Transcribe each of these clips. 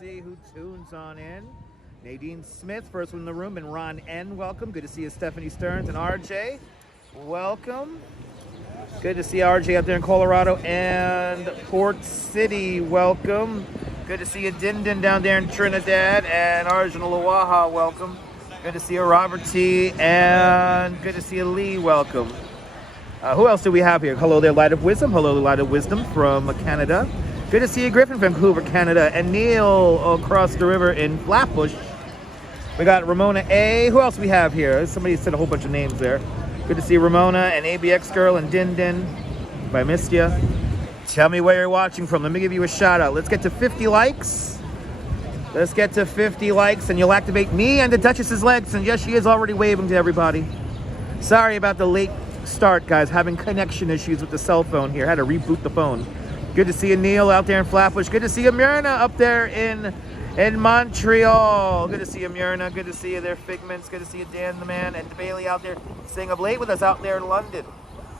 see who tunes on in. Nadine Smith, first one in the room, and Ron N, welcome. Good to see you, Stephanie Stearns, and RJ, welcome. Good to see RJ up there in Colorado, and Port City, welcome. Good to see you, Din Din, down there in Trinidad, and Arjun Luaha, welcome. Good to see you, Robert T, and good to see you, Lee, welcome. Who else do we have here? Hello there, Light of Wisdom. Hello, Light of Wisdom from Canada. Good to see you, Griffin, from Vancouver, Canada. And Neil across the river in Flatbush. We got Ramona A. Who else we have here? Somebody said a whole bunch of names there. Good to see Ramona and ABX Girl and Din Din. If I missed you, tell me where you're watching from. Let me give you a shout out. Let's get to 50 likes. Let's get to 50 likes and you'll activate me and the Duchess's legs. And yes, she is already waving to everybody. Sorry about the late start, guys. Having connection issues with the cell phone here. Had to reboot the phone. Good to see you, Neil, out there in Flatbush. Good to see you, Myrna, up there in Montreal. Good to see you, Myrna. Good to see you there, Figments. Good to see you, Dan the Man, and Bailey out there staying up late with us out there in London.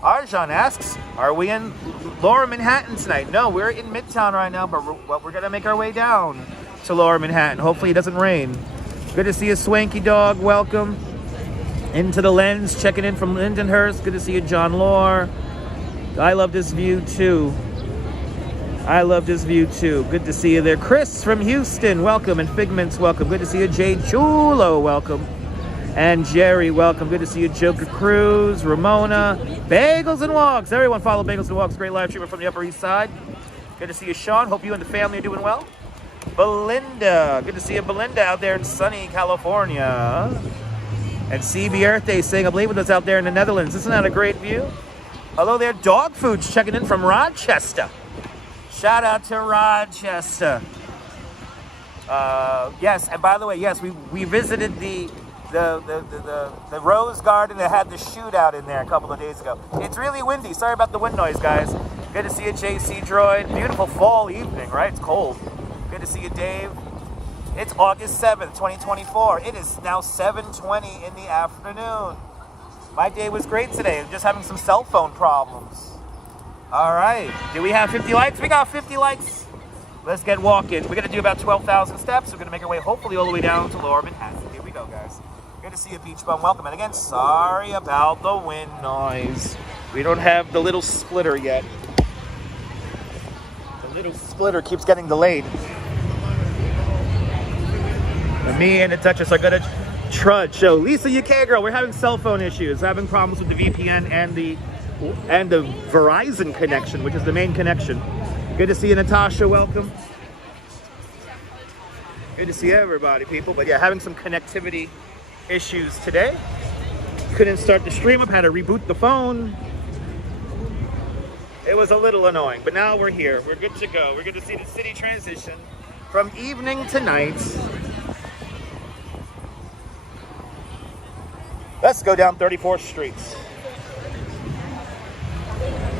Arjan asks, are we in Lower Manhattan tonight? No, we're in Midtown right now, but we're going to make our way down to Lower Manhattan. Hopefully it doesn't rain. Good to see you, Swanky Dog. Welcome. Into the Lens, checking in from Lindenhurst. Good to see you, John Lore. I love this view too. I love this view too. Good to see you there. Chris from Houston, welcome. And Figments, welcome. Good to see you, Jade Chulo, welcome. And Jerry, welcome. Good to see you, Joker Cruz, Ramona, Bagels and Walks. Everyone follow Bagels and Walks. Great live streamer from the Upper East Side. Good to see you, Sean. Hope you and the family are doing well. Belinda, good to see you, Belinda, out there in sunny California. And CB Earth Day staying up late with us out there in the Netherlands. Isn't that a great view? Hello there, Dog Foods checking in from Rochester. Shout out to Rochester. Yes, and by the way, yes, we visited the Rose Garden that had the shootout in there a couple of days ago. It's really windy. Sorry about the wind noise, guys. Good to see you, JC Droid. Beautiful fall evening, right? It's cold. Good to see you, Dave. It's August 7th, 2024. It is now 7:20 in the afternoon. My day was great today. I'm just having some cell phone problems. All right. Do we have 50 likes? We got 50 likes. Let's get walking. We're going to do about 12,000 steps. We're going to make our way, hopefully, all the way down to Lower Manhattan. Here we go, guys. Good to see you, Beach Bum. Welcome. And again, sorry about the wind noise. We don't have the little splitter yet. The little splitter keeps getting delayed. Me and the Duchess are gonna trudge. So Lisa UK girl, we're having cell phone issues, having problems with the VPN and the Verizon connection, which is the main connection. Good to see you, Natasha. Welcome. Good to see everybody, people. But yeah, having some connectivity issues today. Couldn't start the stream up. Had to reboot the phone. It was a little annoying, but now we're here. We're good to go. We're good to see the city transition from evening to night. Let's go down 34th Street.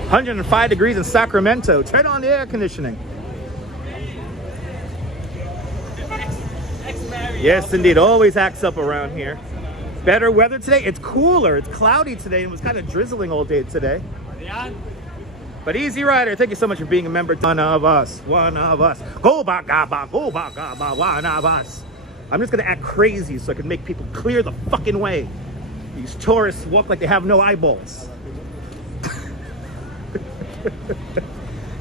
105 degrees in Sacramento. Turn on the air conditioning. Yes, indeed. Always acts up around here. Better weather today. It's cooler. It's cloudy today. It was kind of drizzling all day today. But Easy Rider, thank you so much for being a member. One of us. One of us. Go back, go back, one of us. I'm just going to act crazy so I can make people clear the fucking way. These tourists walk like they have no eyeballs.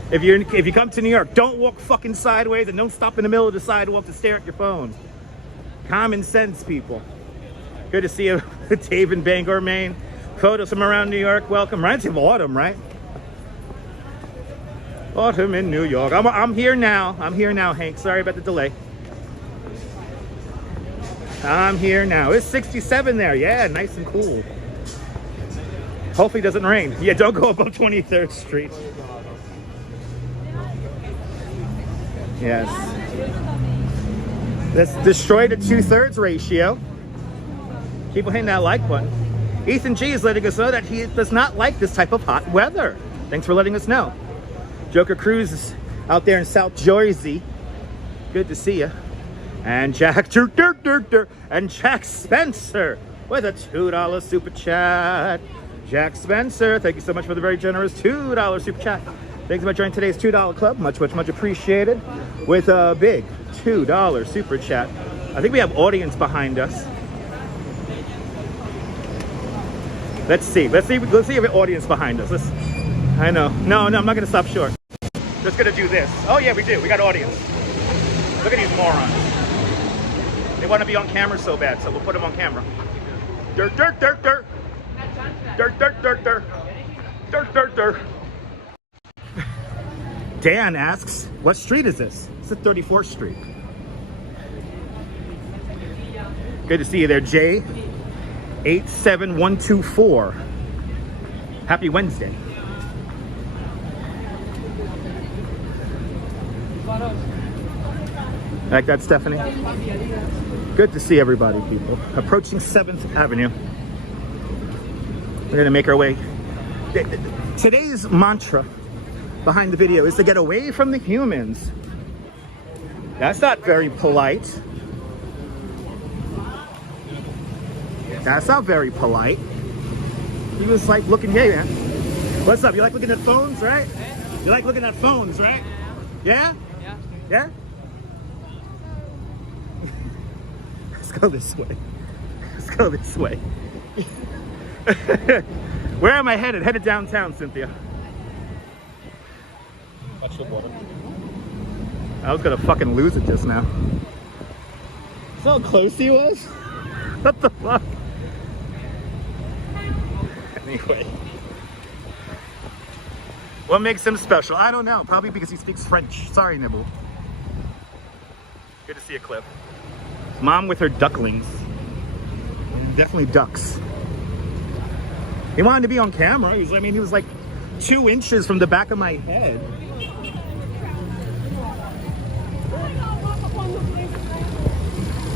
If you come to New York, don't walk fucking sideways and don't stop in the middle of the sidewalk to stare at your phone. Common sense, people. Good to see you, Dave in Bangor, Maine. Photos from around New York. Welcome. Reminds you of autumn, right? Autumn in New York. I'm here now. I'm here now, Hank. Sorry about the delay. I'm here now. It's 67 there. Yeah, nice and cool. Hopefully it doesn't rain. Yeah, don't go above 23rd Street. Yes. Let's destroy the 2/3 ratio. People hitting that like button. Ethan G is letting us know that he does not like this type of hot weather. Thanks for letting us know. Joker Cruz is out there in South Jersey. Good to see you. And Jack and Jack Spencer with a $2 super chat. Jack Spencer, thank you so much for the very generous $2 super chat. Thanks for joining today's $2 club. Much appreciated. With a big $2 super chat. I think we have audience behind us. Let's see if we have an audience behind us. I know. No, I'm not gonna stop short. Just gonna do this. Oh yeah, we do. We got audience. Look at these morons. They want to be on camera so bad, so we'll put them on camera. Dirt, dirt, dirt, dirt. Dirt, dirt, dirt, dirt. Dirt, dirt, dirt. Dan asks, what street is this? It's at 34th Street. Good to see you there, Jay. 87124. Happy Wednesday. Like that, Stephanie? Good to see everybody, people. Approaching 7th Avenue. We're gonna make our way. Today's mantra behind the video is to get away from the humans. That's not very polite. That's not very polite. He was like looking, hey man, what's up? You like looking at phones, right? You like looking at phones, right? Yeah? Yeah? Yeah? Let's go this way. Let's go this way. Where am I headed? Headed downtown, Cynthia. Watch the water. I was gonna fucking lose it just now. See how close he was? What the fuck? Anyway. What makes him special? I don't know. Probably because he speaks French. Sorry, Nibble. Good to see you, Cliff. Mom with her ducklings. Definitely ducks. He wanted to be on camera. He was like 2 inches from the back of my head.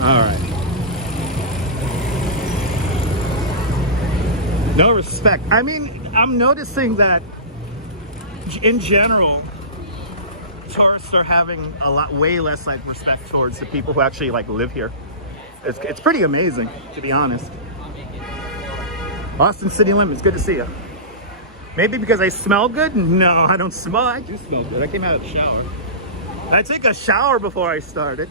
All right. No respect. I mean, I'm noticing that in general, tourists are having way less like respect towards the people who actually like live here. It's pretty amazing, to be honest. Austin City Limits, good to see you. Maybe because I smell good? No, I don't smell. I do smell good. I came out of the shower. I take a shower before I started.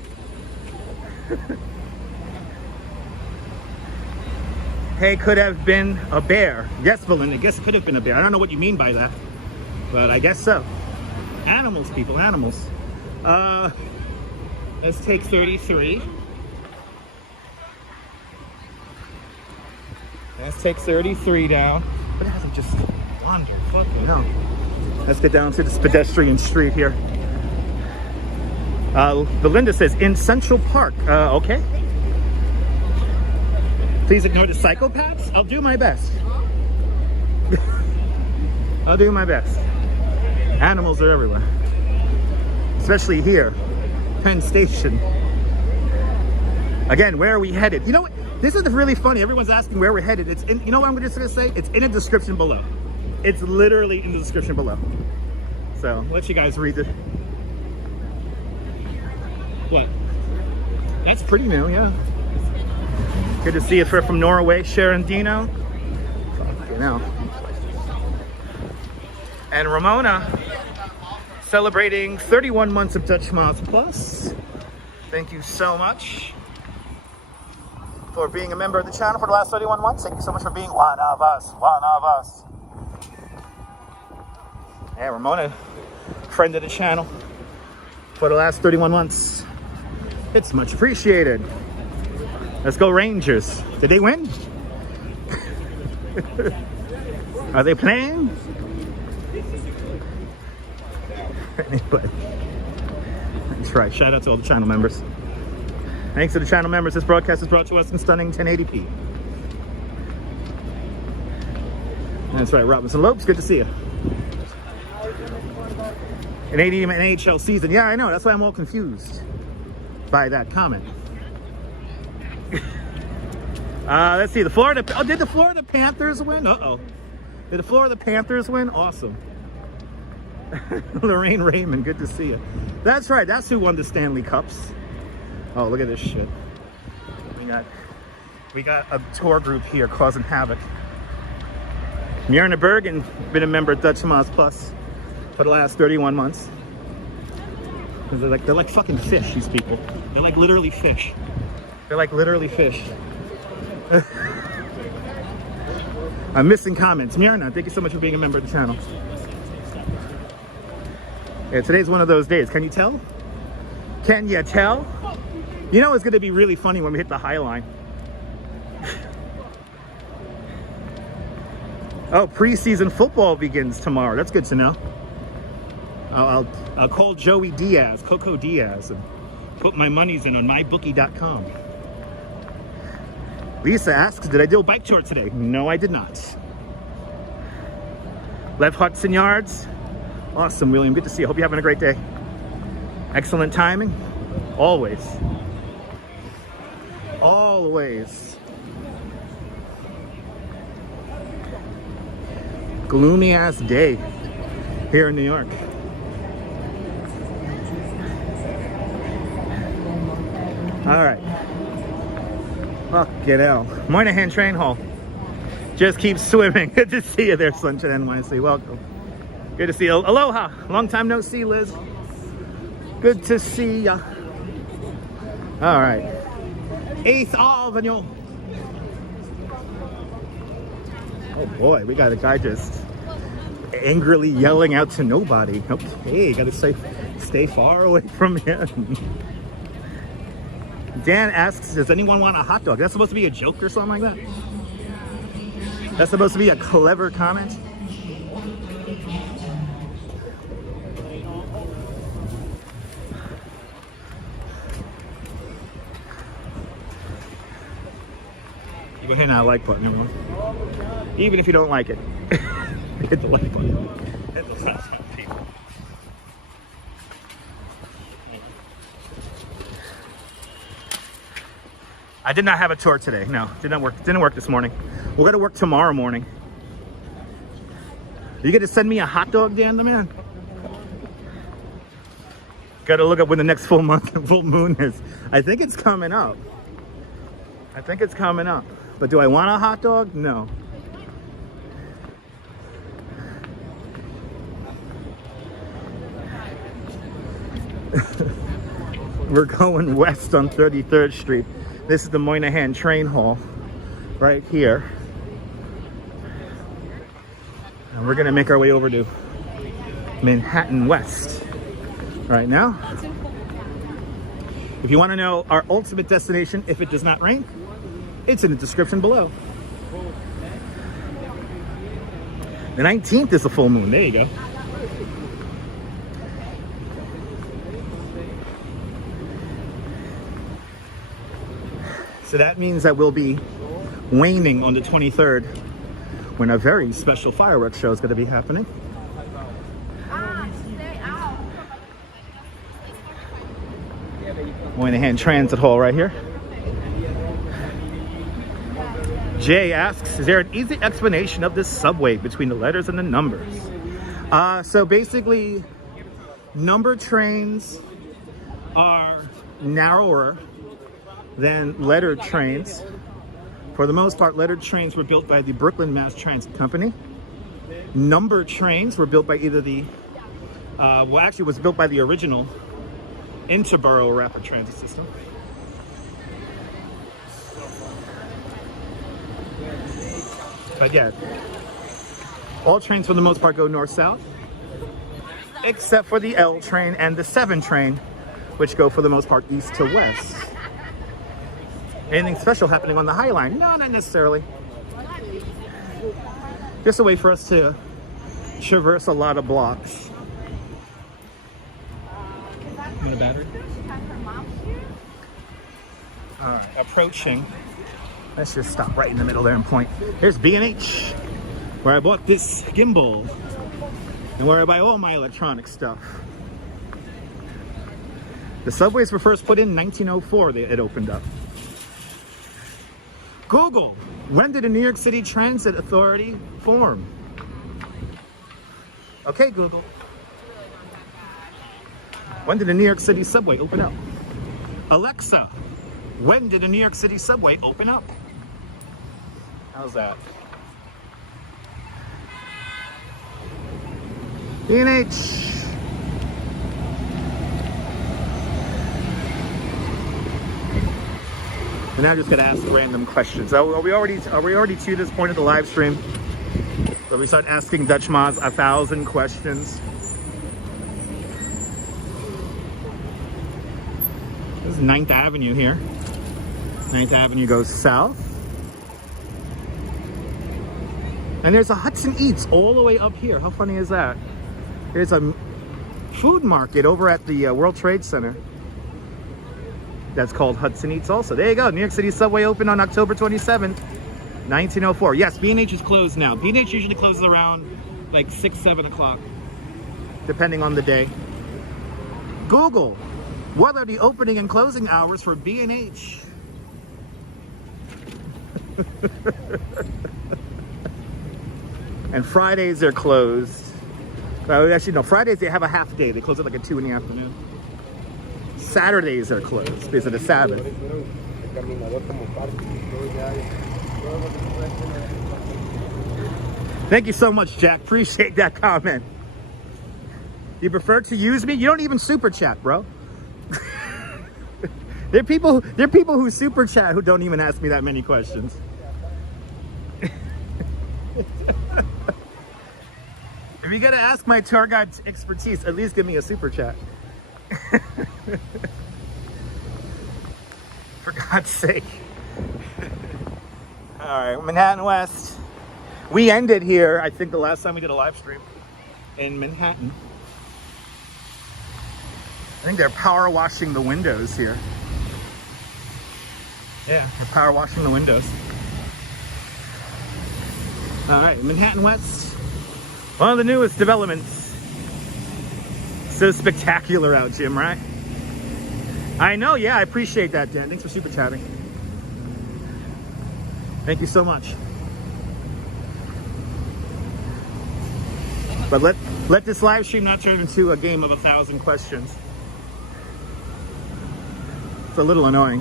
Hey, could have been a bear. Yes, Belinda, I guess it could have been a bear. I don't know what you mean by that, but I guess so. Animals, people, animals. Let's take 33. Let's take 33 down. But it hasn't just wandered. Fucking hell. Let's get down to this pedestrian street here. Belinda says, in Central Park. Okay. Please ignore the psychopaths. I'll do my best. I'll do my best. Animals are everywhere. Especially here. Penn Station. Again, where are we headed? You know what? This is really funny. Everyone's asking where we're headed. It's in, you know what I'm just gonna say? It's in the description below. It's literally in the description below. So, I'll let you guys read it. What? That's pretty new, yeah. Good to see you from Norway, Sharon Dino. You know. And Ramona, celebrating 31 months of Dutch Miles Plus. Thank you so much for being a member of the channel for the last 31 months. Thank you so much for being one of us. One of us. Yeah, Ramona, friend of the channel for the last 31 months. It's much appreciated. Let's go Rangers. Did they win? Are they playing? Anyway, that's right. Shout out to all the channel members. Thanks to the channel members, this broadcast is brought to us in stunning 1080p. That's right, Robinson Lopes, good to see you. An NHL season. Yeah, I know. That's why I'm all confused by that comment. Let's see. The Florida. Oh, did the Florida Panthers win? Uh-oh. Did the Florida Panthers win? Awesome. Lorraine Raymond, good to see you. That's right. That's who won the Stanley Cups. Oh, look at this shit. We got a tour group here causing havoc. Myrna Bergen, been a member of Dutch Miles Plus for the last 31 months. They're like fucking fish, these people. They're like literally fish. They're like literally fish. I'm missing comments. Myrna, thank you so much for being a member of the channel. Yeah, today's one of those days. Can you tell? Can you tell? You know it's going to be really funny when we hit the Highline. Oh, preseason football begins tomorrow. That's good to know. I'll call Joey Diaz, Coco Diaz, and put my monies in on mybookie.com. Lisa asks, did I do a bike tour today? No, I did not. Left Hudson Yards. Awesome, William. Good to see you. Hope you're having a great day. Excellent timing. Always. Always. Gloomy ass day here in New York. All right. Fucking hell. Moynihan Train Hall. Just keep swimming. Good to see you there, Sunshine NYC. Welcome. Good to see you. Aloha. Long time no see, Liz. Good to see ya. All right. 8th Avenue. Oh boy, we got a guy just angrily yelling out to nobody. Okay, gotta stay far away from him. Dan asks, does anyone want a hot dog? That's supposed to be a joke or something like that? That's supposed to be a clever comment? You go hit that like button, everyone. Even if you don't like it, hit the like button. Hit the thumbs up, people. I did not have a tour today. No, didn't work this morning. We'll go to work tomorrow morning. Are you gonna send me a hot dog, Dan the man? Gotta look up when the next full moon is. I think it's coming up. I think it's coming up. But do I want a hot dog? No. We're going west on 33rd Street. This is the Moynihan Train Hall right here. And we're gonna make our way over to Manhattan West right now. If you wanna know our ultimate destination if it does not rain, it's in the description below. The 19th is a full moon, there you go. So that means that we'll be waning on the 23rd when a very special fireworks show is going to be happening. Moynihan Transit Hall right here. Jay asks, is there an easy explanation of this subway between the letters and the numbers? So basically, number trains are narrower than lettered trains. For the most part, lettered trains were built by the Brooklyn Mass Transit Company. Number trains were built by either the, well actually it was built by the original Interborough Rapid Transit System. But yeah, all trains for the most part go north-south, except for the L train and the 7 train, which go for the most part east to west. Anything special happening on the Highline? No, not necessarily. Just a way for us to traverse a lot of blocks. You want a battery? All right, approaching. Let's just stop right in the middle there and point. Here's B&H, where I bought this Gimble, and where I buy all my electronic stuff. The subways were first put in 1904. It opened up. Google, when did the New York City Transit Authority form? Okay, Google. When did the New York City subway open up? Alexa, when did the New York City subway open up? How's that? B&H. And now I'm just gonna ask random questions. So are we already to this point of the live stream where we start asking Dutch Mods 1,000 questions? This is 9th Avenue here. 9th Avenue goes south. And there's a Hudson Eats all the way up here. How funny is that? There's a food market over at the World Trade Center that's called Hudson Eats also. There you go. New York City subway opened on October 27th, 1904. Yes, B&H is closed now. B&H usually closes around like 6, 7 o'clock, depending on the day. Google, what are the opening and closing hours for B&H? And Fridays they're closed. Well, actually, no, Fridays they have a half day. They close at like at 2 in the afternoon. Saturdays are closed because of the Sabbath. Thank you so much, Jack. Appreciate that comment. You prefer to use me? You don't even super chat, bro. There are people who super chat who don't even ask me that many questions. If you're gonna ask my tour guide expertise, at least give me a super chat. For God's sake. All right, Manhattan West. We ended here, I think the last time we did a live stream in Manhattan. I think they're power washing the windows here. Yeah, they're power washing the windows. All right, Manhattan West. One of the newest developments. So spectacular out, Jim, right? I know, yeah, I appreciate that, Dan. Thanks for super chatting. Thank you so much. But let this live stream not turn into a game of 1,000 questions. It's a little annoying.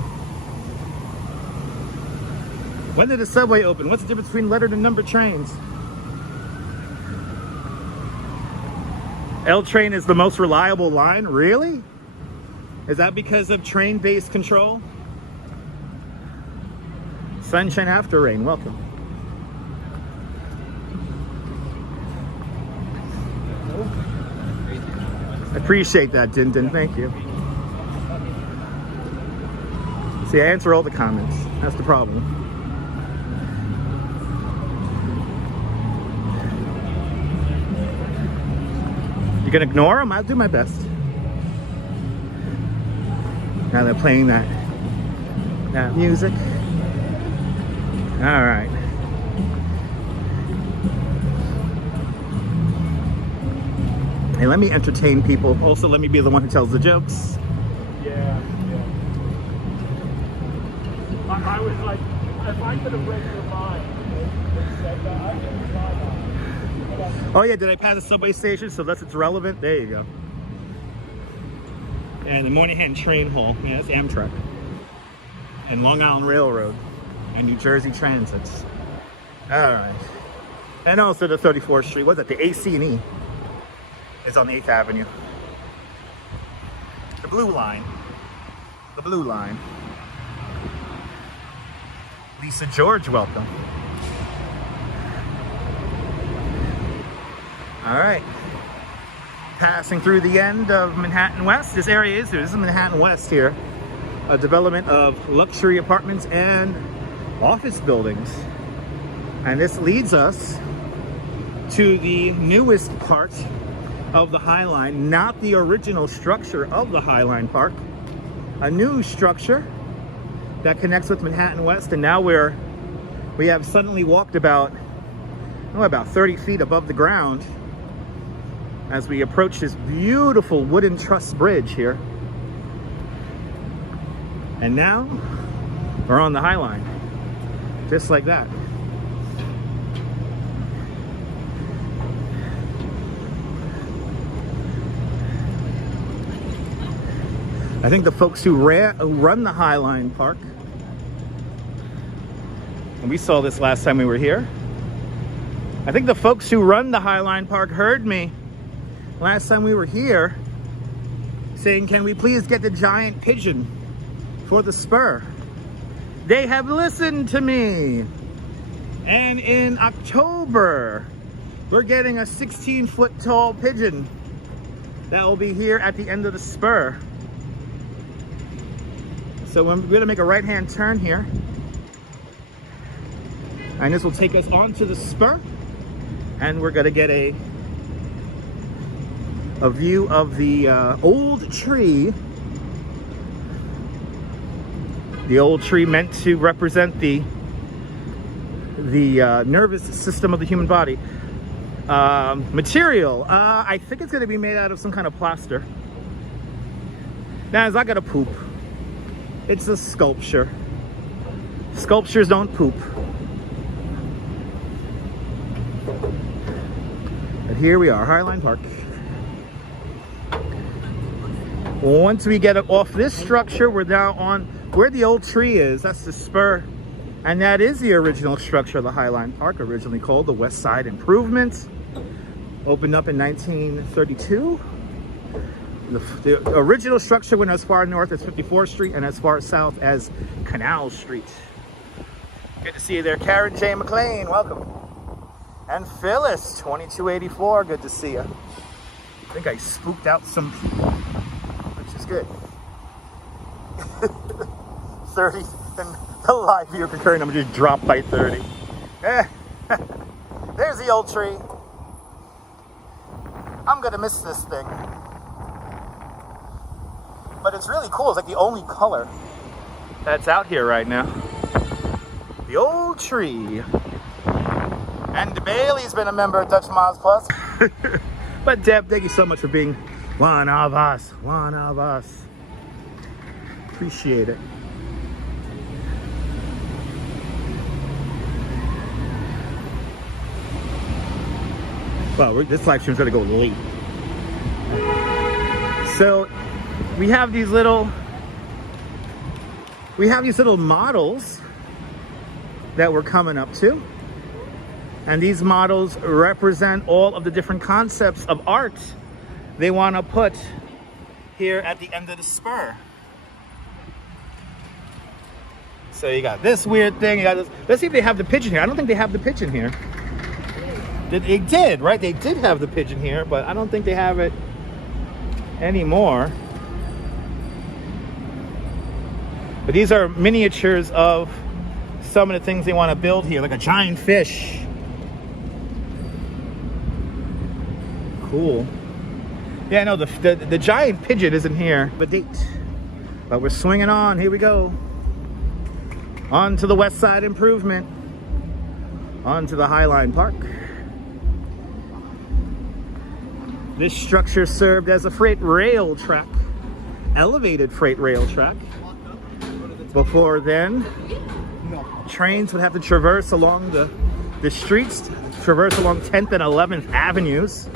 When did the subway open? What's the difference between lettered and numbered trains? L train is the most reliable line? Really? Is that because of train-based control? Sunshine after rain, welcome. I appreciate that, Din Din, thank you. See, I answer all the comments. That's the problem. You gonna ignore them? I'll do my best. Now they're playing that music. All right. Hey, let me entertain people. Also, let me be the one who tells the jokes. Yeah. I was like, if I could have read your mind, it said that I didn't try that. Oh yeah, did I pass a subway station? So that's it's relevant. There you go. And the Moynihan Train Hall. Yeah, that's Amtrak. And Long Island Railroad. And New Jersey Transits. All right. And also the 34th Street. What's that? The AC&E is on 8th Avenue. The blue line. The blue line. Lisa George, welcome. All right. Passing through the end of Manhattan West. This area is Manhattan West here. A development of luxury apartments and office buildings. And this leads us to the newest part of the Highline, not the original structure of the Highline Park. A new structure that connects with Manhattan West, and now we have suddenly walked about 30 feet above the ground as we approach this beautiful wooden truss bridge here. And now we're on the Highline, just like that. I think the folks who run the Highline Park, and we saw this last time we were here, I think the folks who run the Highline Park heard me last time we were here saying, can we please get the giant pigeon for the spur? They have listened to me. And in October, we're getting a 16-foot tall pigeon that will be here at the end of the spur. So we're gonna make a right-hand turn here. And this will take us onto the spur. And we're gonna get a view of the old tree. The old tree meant to represent the nervous system of the human body. Material, I think it's gonna be made out of some kind of plaster. Now, it's not gonna poop. It's a sculpture. Sculptures don't poop. But here we are, Highline Park. Once we get off this structure, we're now on where the old tree is. That's the spur. And that is the original structure of the Highline Park, originally called the West Side Improvement. Opened up in 1932. The original structure went as far north as 54th Street and as far south as Canal Street. Good to see you there, Karen J. McLean, welcome. And Phyllis, 2284, good to see you. I think I spooked out some people, which is good. 30, and the live viewer concurring number just dropped by 30. There's the old tree. I'm gonna miss this thing. But it's really cool. It's like the only color that's out here right now. The old tree. And Bailey's been a member of Dutch Miles Plus. But Deb, thank you so much for being one of us. One of us. Appreciate it. Well, this live stream's gonna go late. So we have these little models that we're coming up to. And these models represent all of the different concepts of art they want to put here at the end of the spur. So you got this weird thing, you got this. Let's see if they have the pigeon here. I don't think they have the pigeon here. They did, right? They did have the pigeon here, but I don't think they have it anymore. But these are miniatures of some of the things they want to build here, like a giant fish. Cool. Yeah, no, the giant pigeon isn't here, but we're swinging on. Here we go. On to the West Side Improvement. On to the Highline Park. This structure served as a freight rail track, elevated freight rail track. Before then, trains would have to traverse along the streets, traverse along 10th and 11th Avenues.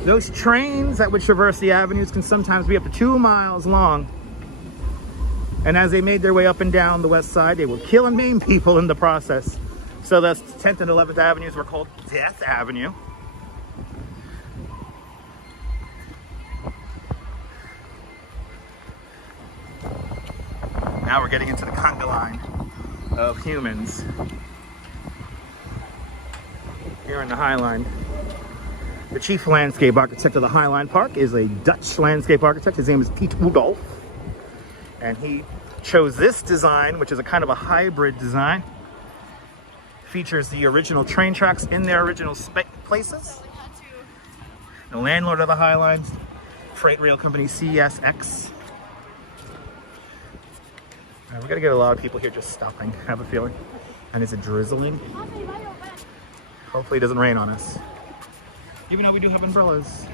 Those trains that would traverse the avenues can sometimes be up to 2 miles long. And as they made their way up and down the west side, they would kill and maim people in the process. So the 10th and 11th Avenues were called Death Avenue. Now we're getting into the conga line of humans here in the Highline. The chief landscape architect of the Highline Park is a Dutch landscape architect. His name is Piet Oudolf. And he chose this design, which is a kind of a hybrid design. Features the original train tracks in their original places. The landlord of the Highline, freight rail company CSX. We're gonna get a lot of people here just stopping, I have a feeling. And is it drizzling? Hopefully it doesn't rain on us. Even though we do have umbrellas.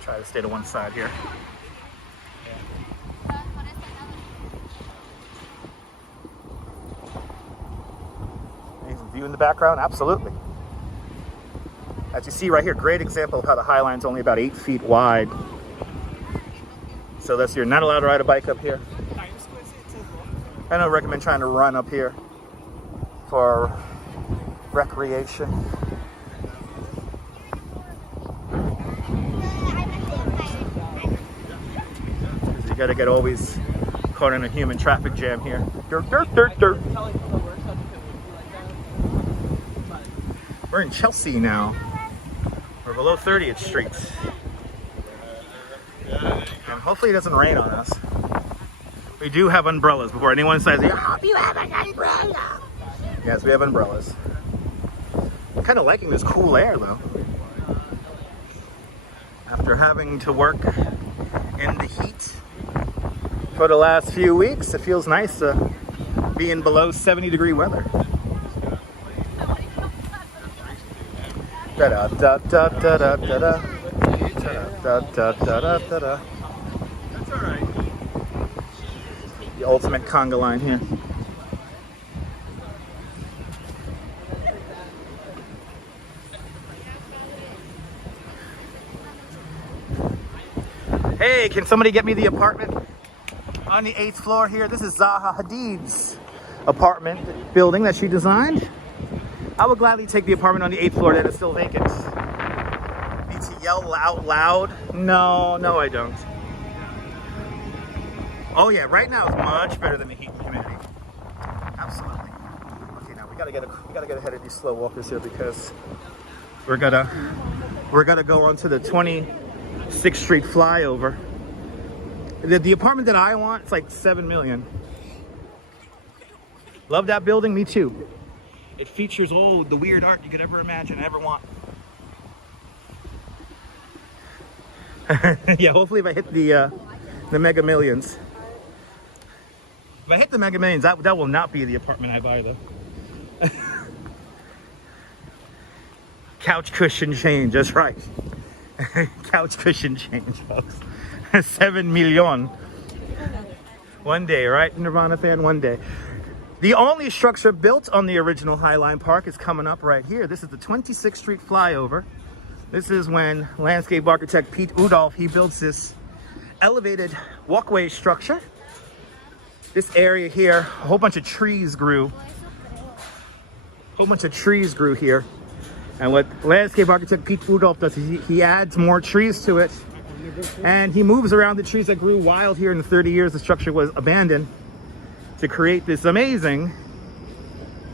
Try to stay to one side here. Nice view in the background, absolutely. As you see right here, great example of how the Highline's only about 8 feet wide. So you're not allowed to ride a bike up here. I don't recommend trying to run up here. for recreation. You gotta get always caught in a human traffic jam here. Dirt, dirt, dirt, dirt. We're in Chelsea now. We're below 30th Street. And hopefully it doesn't rain on us. We do have umbrellas before anyone says, I hope you have an umbrella. Yes, we have umbrellas. I'm kind of liking this cool air though. After having to work in the heat for the last few weeks, it feels nice to be in below 70-degree weather. Da da da da da da da da da da da da da. That's all right. The ultimate conga line here. Hey, can somebody get me the apartment on the 8th floor here? This is Zaha Hadid's apartment building that she designed. I would gladly take the apartment on the 8th floor that is still vacant. Need to yell out loud? No, I don't. Oh yeah, right now it's much better than the heat and humidity. Absolutely. Okay, now we gotta get ahead of these slow walkers here because we're gonna go onto the 26th Street flyover. The apartment that I want, it's like $7 million. Love that building, me too. It features all the weird art you could ever imagine, ever want. Yeah, hopefully if I hit the Mega Millions. If I hit the Mega Millions, that will not be the apartment I buy though. Couch cushion change, that's right. Couch cushion change, folks. 7 million. One day, right, Nirvana fan? One day. The only structure built on the original Highline Park is coming up right here. This is the 26th Street flyover. This is when landscape architect Pete Udolph, he builds this elevated walkway structure. This area here, a whole bunch of trees grew. Here. And what landscape architect Pete Udolph does is he adds more trees to it. And he moves around the trees that grew wild here in the 30 years the structure was abandoned to create this amazing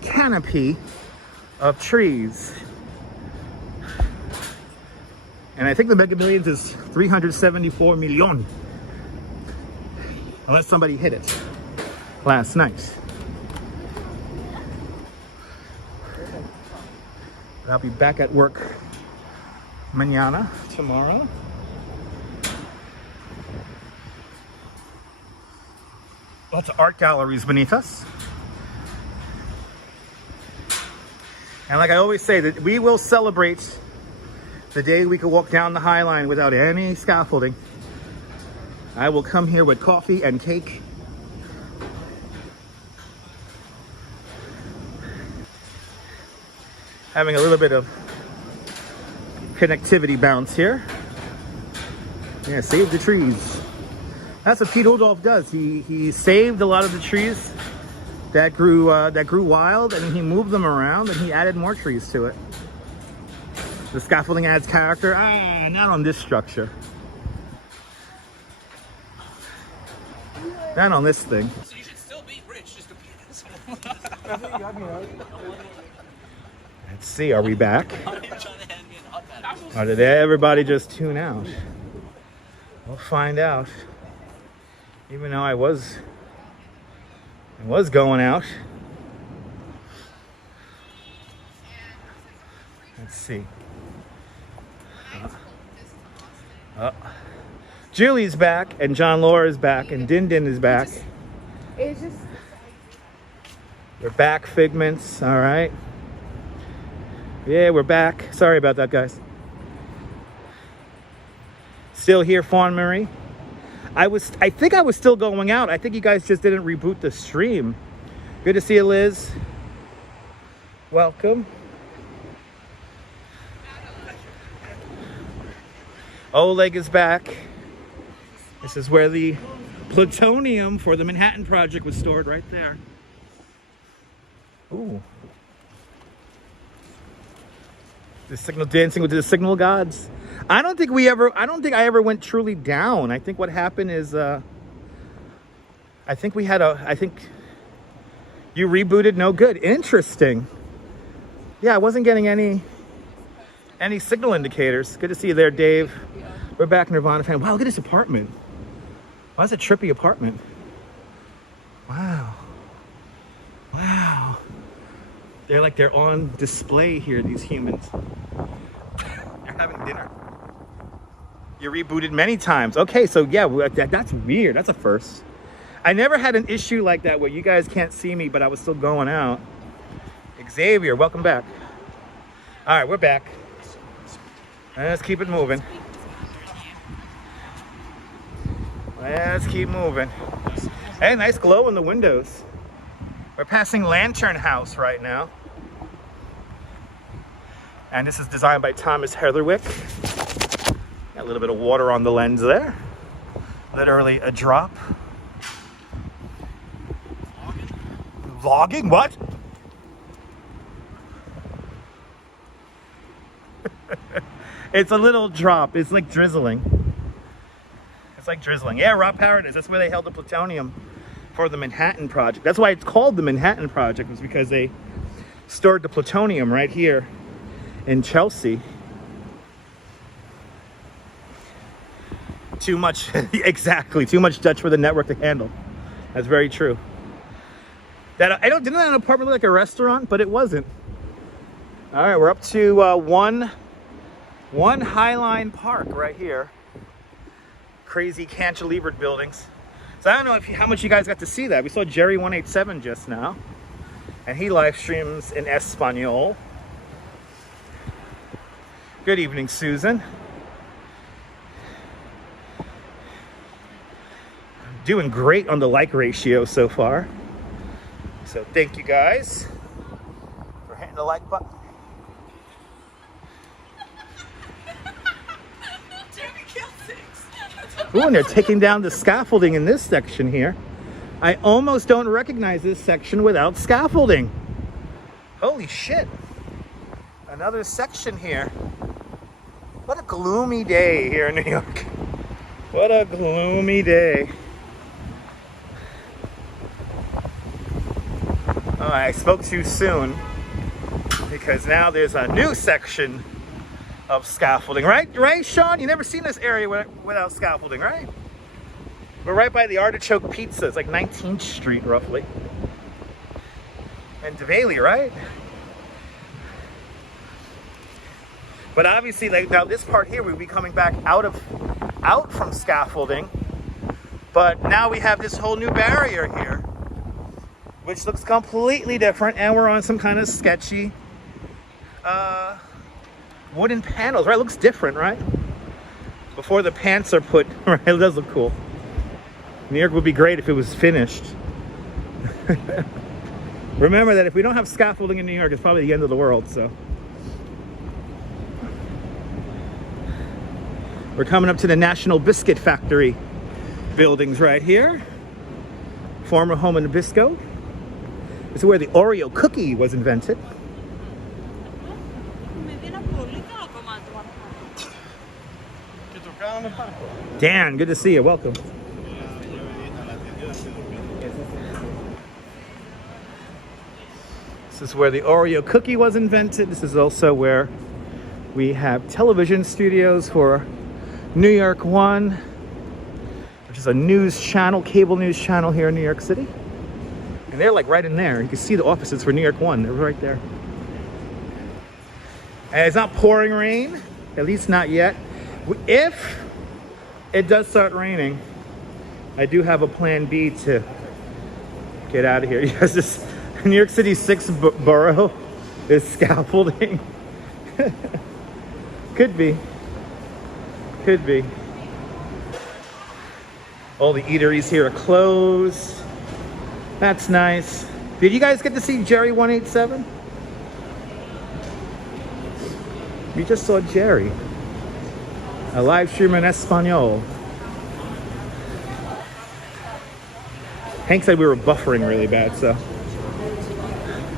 canopy of trees. And I think the Mega Millions is 374 million. Unless somebody hit it last night. But I'll be back at work mañana, tomorrow. Lots of art galleries beneath us. And like I always say, that we will celebrate the day we can walk down the Highline without any scaffolding. I will come here with coffee and cake. Having a little bit of connectivity bounce here. Yeah, save the trees. That's what Pete Udolph does. He saved a lot of the trees that grew wild, and he moved them around, and he added more trees to it. The scaffolding adds character. Not on this structure. Not on this thing. So you should still be rich, just to be Let's see, are we back? Or did everybody just tune out? We'll find out. Even though I was going out. Let's see. Julie's back, and John Laura is back, and Din Din is back. We're back, Figments. All right. Yeah, we're back. Sorry about that, guys. Still here, Fawn Marie. I think I was still going out. I think you guys just didn't reboot the stream. Good to see you, Liz. Welcome. Oleg is back. This is where the plutonium for the Manhattan Project was stored, right there. Ooh. The signal dancing with the signal gods. I don't think I ever went truly down. I think what happened is I think you rebooted, no good. Interesting. Yeah, I wasn't getting any signal indicators. Good to see you there, Dave. We're back, Nirvana fan. Wow, look at this apartment. Wow, that's a trippy apartment. Wow. Wow. They're on display here, these humans. They're having dinner. You rebooted many times. Okay, so yeah, that's weird. That's a first. I never had an issue like that where you guys can't see me, but I was still going out. Xavier, welcome back. All right, we're back. Let's keep it moving. Let's keep moving. Hey, nice glow in the windows. We're passing Lantern House right now. And this is designed by Thomas Heatherwick. Got a little bit of water on the lens there. Literally a drop. Vlogging? What? It's a little drop. It's like drizzling. It's like drizzling. Yeah, Raw Paradise. That's where they held the plutonium for the Manhattan Project. That's why it's called the Manhattan Project, was because they stored the plutonium right here in Chelsea. Too much, exactly. Too much Dutch for the network to handle. That's very true. Didn't that apartment look like a restaurant? But it wasn't. All right, we're up to one Highline Park right here. Crazy cantilevered buildings. So I don't know how much you guys got to see that. We saw Jerry 187 just now, and he live streams in Espanol. Good evening, Susan. Doing great on the like ratio so far. So thank you guys for hitting the like button. Ooh, and they're taking down the scaffolding in this section here. I almost don't recognize this section without scaffolding. Holy shit. Another section here. What a gloomy day here in New York. What a gloomy day. Oh, I spoke too soon because now there's a new section of scaffolding, right, Sean? You never seen this area without scaffolding, right? We're right by the Artichoke Pizza. It's like 19th Street, roughly. And Devaley, right? But obviously, like now this part here, we'll be coming back out from scaffolding. But now we have this whole new barrier here, which looks completely different, and we're on some kind of sketchy wooden panels, right? It looks different, right? Before the pants are put, right? It does look cool. New York would be great if it was finished. Remember that if we don't have scaffolding in New York, it's probably the end of the world, so. We're coming up to the National Biscuit Factory buildings right here. Former home of Nabisco. This is where the Oreo cookie was invented. Dan, good to see you. Welcome. This is where the Oreo cookie was invented. This is also where we have television studios for New York One, which is a news channel, cable news channel here in New York City. And they're like right in there. You can see the offices for New York One. They're right there. And it's not pouring rain, at least not yet. If it does start raining, I do have a plan B to get out of here. Yes, this New York City's 6th borough is scaffolding. Could be. Could be. All the eateries here are closed. That's nice. Did you guys get to see Jerry 187? We just saw Jerry. A live stream in Espanol. Hank said we were buffering really bad, so.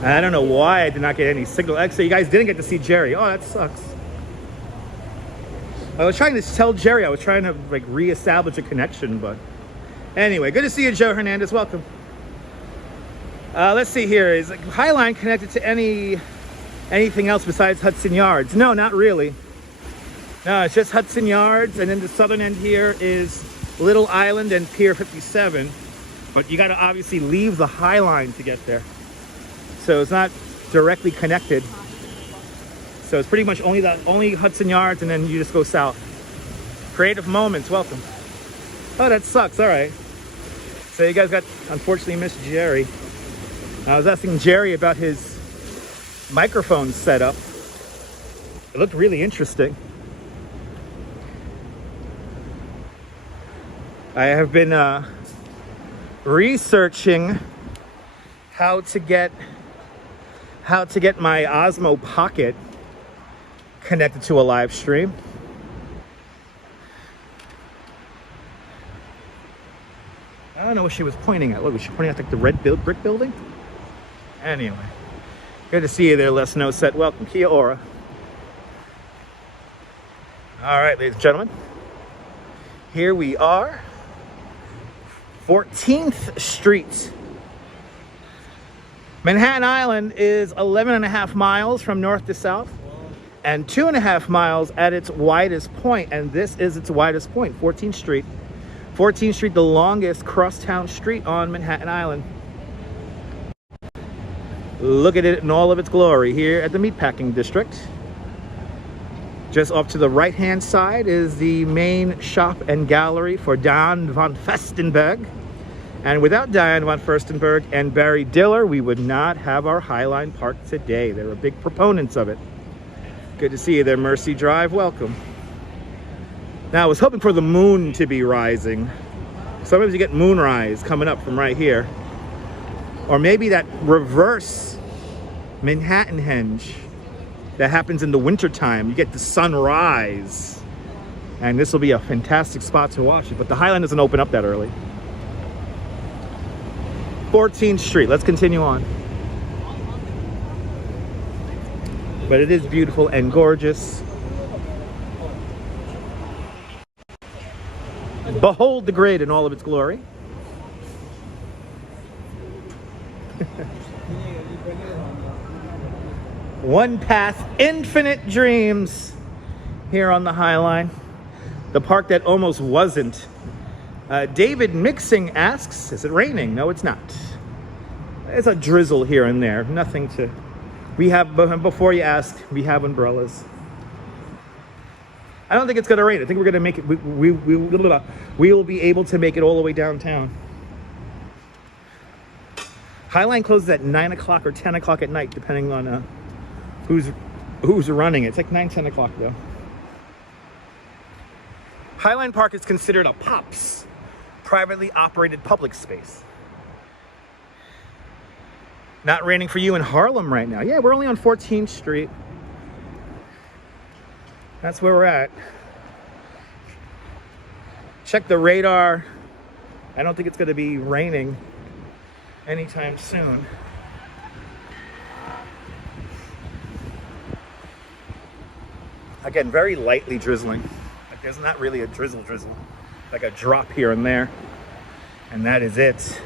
I don't know why I did not get any signal. Actually, you guys didn't get to see Jerry. Oh, that sucks. I was trying to tell Jerry, I was trying to like reestablish a connection, but anyway, good to see you, Joe Hernandez. Welcome. Let's see here. Is Highline connected to anything else besides Hudson Yards? No, not really. No, it's just Hudson Yards, and then the southern end here is Little Island and Pier 57. But you got to obviously leave the Highline to get there, so it's not directly connected. So it's pretty much only Hudson Yards, and then you just go south. Creative Moments, welcome. Oh, that sucks. All right. So you guys got, unfortunately, missed Jerry. I was asking Jerry about his microphone setup. It looked really interesting. I have been researching how to get my Osmo Pocket connected to a live stream. I don't know what she was pointing at. Look, was she pointing at like the red brick building? Anyway, good to see you there, Les No Set. Welcome, Kia Ora. All right, ladies and gentlemen, here we are, 14th Street. Manhattan Island is 11.5 miles from north to south, and 2.5 miles at its widest point, and this is its widest point, 14th Street. 14th Street, the longest crosstown street on Manhattan Island. Look at it in all of its glory here at the Meatpacking District. Just off to the right-hand side is the main shop and gallery for Diane von Furstenberg. And without Diane von Furstenberg and Barry Diller, we would not have our Highline Park today. They were big proponents of it. Good to see you there, Mercy Drive. Welcome. Now, I was hoping for the moon to be rising. Sometimes you get moonrise coming up from right here. Or maybe that reverse Manhattan henge that happens in the wintertime. You get the sunrise. And this will be a fantastic spot to watch it. But the Highline doesn't open up that early. 14th Street. Let's continue on. But it is beautiful and gorgeous. Behold the grid in all of its glory. One path, infinite dreams here on the Highline. The park that almost wasn't. David Mixing asks, is it raining? No, it's not. It's a drizzle here and there. Nothing to... We have, before you ask, we have umbrellas. I don't think it's going to rain. I think we're going to make it, we will be able to make it all the way downtown. Highline closes at 9 o'clock or 10 o'clock at night, depending on who's running it. It's like 9, 10 o'clock though. Highline Park is considered a POPS, privately operated public space. Not raining for you in Harlem right now. Yeah, we're only on 14th Street. That's where we're at. Check the radar. I don't think it's going to be raining anytime soon. Again, very lightly drizzling. Like there's not really a drizzle. Like a drop here and there. And that is it.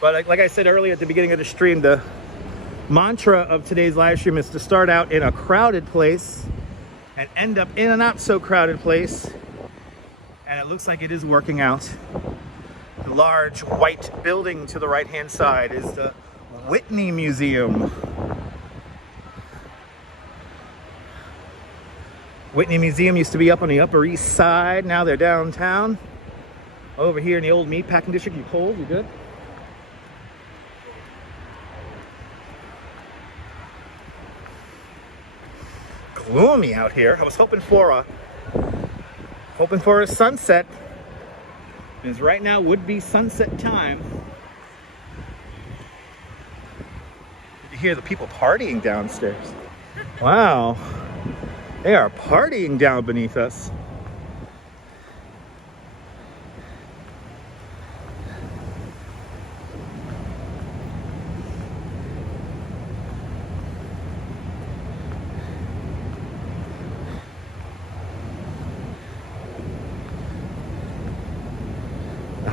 But like I said earlier at the beginning of the stream, the mantra of today's live stream is to start out in a crowded place and end up in a not so crowded place. And it looks like it is working out. The large white building to the right hand side is the Whitney Museum. Whitney Museum used to be up on the Upper East Side. Now they're downtown. Over here in the old Meatpacking District. You cold? You good? Gloomy out here. I was hoping for a sunset, because right now would be sunset time. You hear the people partying downstairs. Wow, they are partying down beneath us.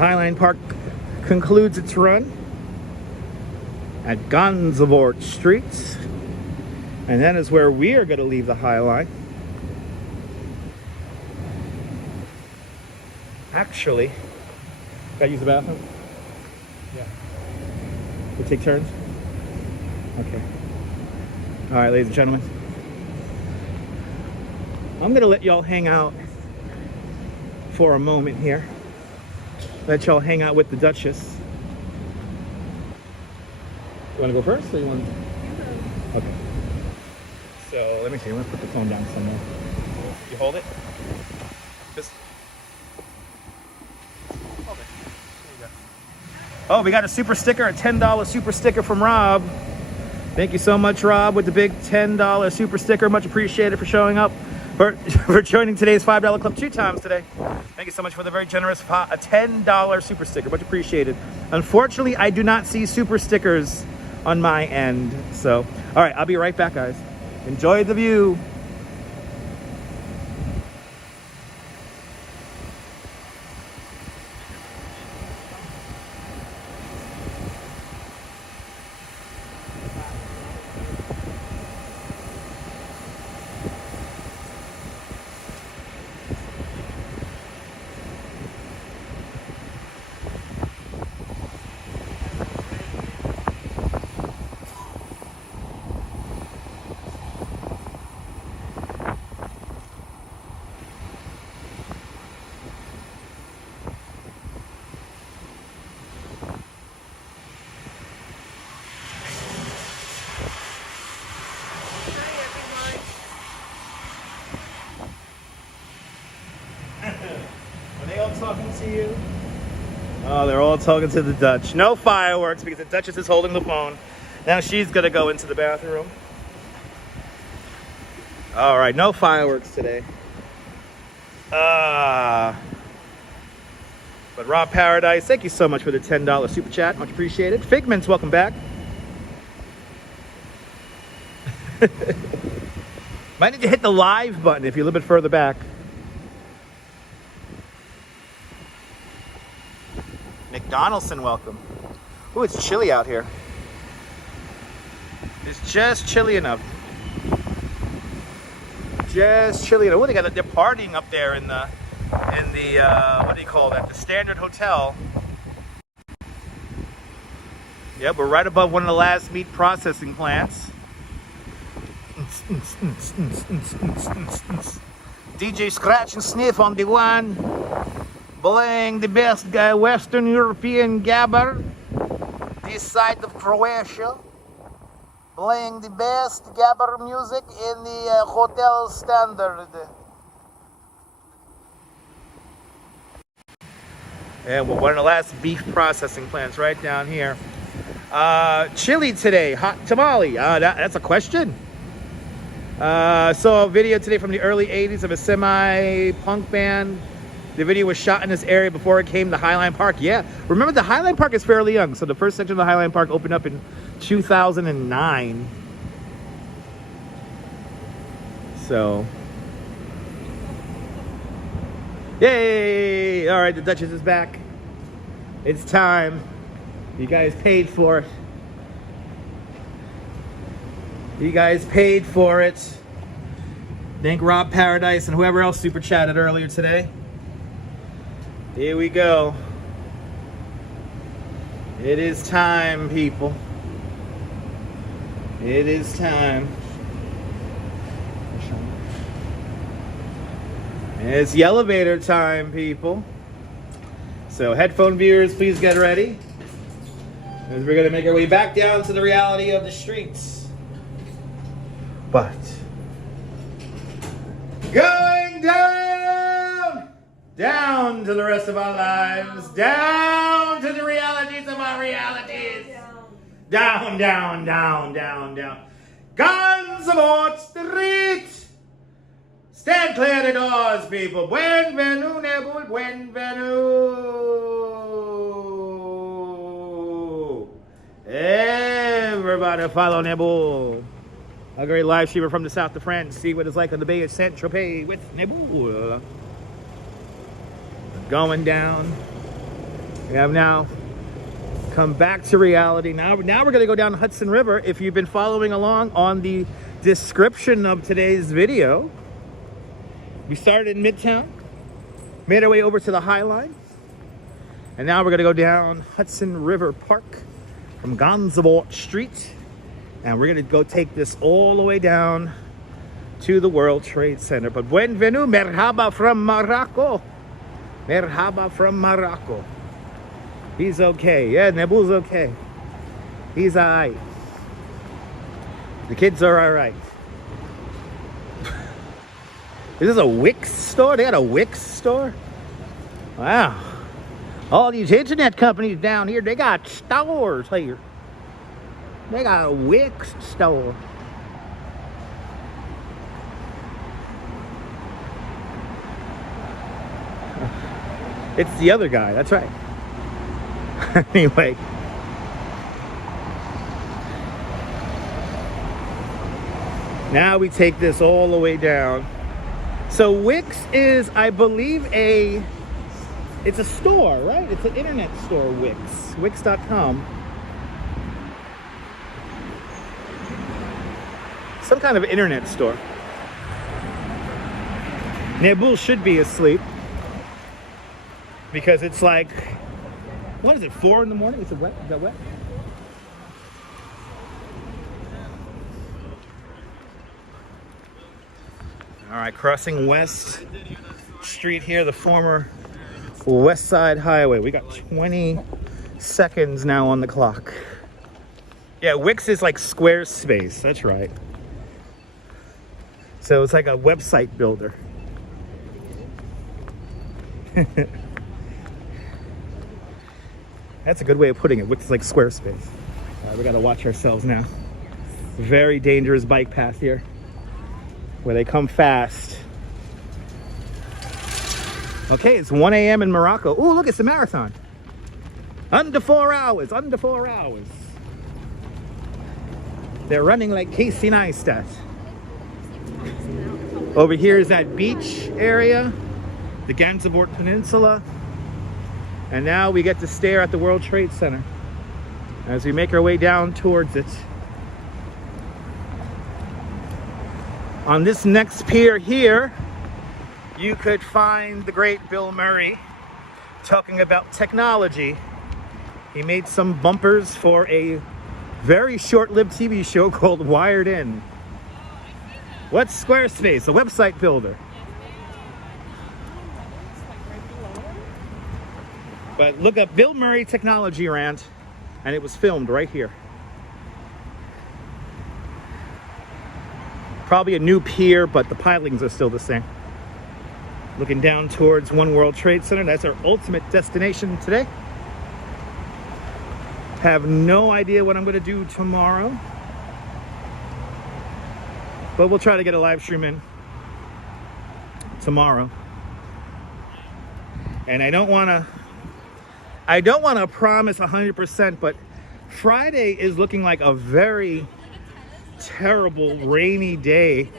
Highline Park concludes its run at Gansevoort Street. And that is where we are going to leave the Highline. Actually, gotta use the bathroom? Yeah. We'll take turns? Okay. All right, ladies and gentlemen. I'm gonna let y'all hang out for a moment here. Let y'all hang out with the Duchess. You wanna go first or you want? Okay. So let me see, I'm gonna put the phone down somewhere. You hold it? Just hold it. There you go. Oh, we got a super sticker, a $10 super sticker from Rob. Thank you so much, Rob, with the big $10 super sticker. Much appreciated for showing up, for joining today's $5 club 2 times today. Thank you so much for the very generous a $10 super sticker. Much appreciated. Unfortunately, I do not see super stickers on my end. So, all right, I'll be right back, guys. Enjoy the view. Talking to you? Oh, they're all talking to the Dutch. No fireworks because the Duchess is holding the phone. Now she's gonna go into the bathroom. All right, no fireworks today. But Rob Paradise, thank you so much for the $10 super chat. Much appreciated. Figments, welcome back. Might need to hit the live button if you're a little bit further back. Donaldson, welcome. Ooh, it's chilly out here. It's just chilly enough. Just chilly enough. Oh, they're partying up there in the what do you call that? The Standard Hotel. Yep, we're right above one of the last meat processing plants. DJ Scratch and Sniff on the one. Playing the best Western European gabber this side of Croatia. Playing the best gabber music in the Hotel Standard. Yeah, well, one of the last beef processing plants right down here. Chili today, hot tamale. That's a question. Saw a video today from the early 80s of a semi-punk band. The video was shot in this area before it came to Highline Park. Yeah, remember the Highline Park is fairly young. So the first section of the Highline Park opened up in 2009. So, yay! All right, the Duchess is back. It's time. You guys paid for it. You guys paid for it. Thank Rob Paradise and whoever else super chatted earlier today. Here we go. It is time, people. It is time. It's the elevator time, people. So headphone viewers, please get ready. As we're going to make our way back down to the reality of the streets. But going down to the rest of our lives, down to the realities of our realities. Down. Gansevoort Street. Stand clear of the doors, people. Buenvenu, Nebul, buenvenu. Everybody follow Nebul. A great live streamer from the south of France. See what it's like on the Bay of Saint-Tropez with Nebul. Going down. We have now come back to reality. Now we're going to go down the Hudson River. If you've been following along on the description of today's video, we started in Midtown, made our way over to the Highline, and now we're going to go down Hudson River Park from Gansevoort Street, and we're going to go take this all the way down to the World Trade Center. But bienvenue, merhaba from Morocco. Merhaba from Morocco. He's okay. Yeah, Nebul's okay. He's alright. The kids are alright. Is this a Wix store? They got a Wix store? Wow. All these internet companies down here, they got stores here. They got a Wix store. It's the other guy, that's right. Anyway. Now we take this all the way down. So Wix is, I believe, it's a store, right? It's an internet store, Wix. Wix.com. Some kind of internet store. Nebul should be asleep because it's like, what is it, 4 in the morning? Is it wet? Is that wet? All right, crossing West Street here, the former West Side Highway. We got 20 seconds now on the clock. Yeah, Wix is like Squarespace, that's right. So it's like a website builder. That's a good way of putting it. Wix is like Squarespace. All right, we gotta watch ourselves now. Very dangerous bike path here, where they come fast. Okay, it's 1 a.m. in Morocco. Oh, look, it's a marathon. Under 4 hours, under 4 hours. They're running like Casey Neistat. Over here is that beach area, the Gansevoort Peninsula. And now we get to stare at the World Trade Center as we make our way down towards it. On this next pier here, you could find the great Bill Murray talking about technology. He made some bumpers for a very short-lived TV show called Wired In. What's Squarespace? A website builder. But look up Bill Murray technology rant, and it was filmed right here. Probably a new pier, but the pilings are still the same. Looking down towards One World Trade Center. That's our ultimate destination today. Have no idea what I'm going to do tomorrow, but we'll try to get a live stream in tomorrow. And I don't want to promise 100%, but Friday is looking like a very terrible rainy day.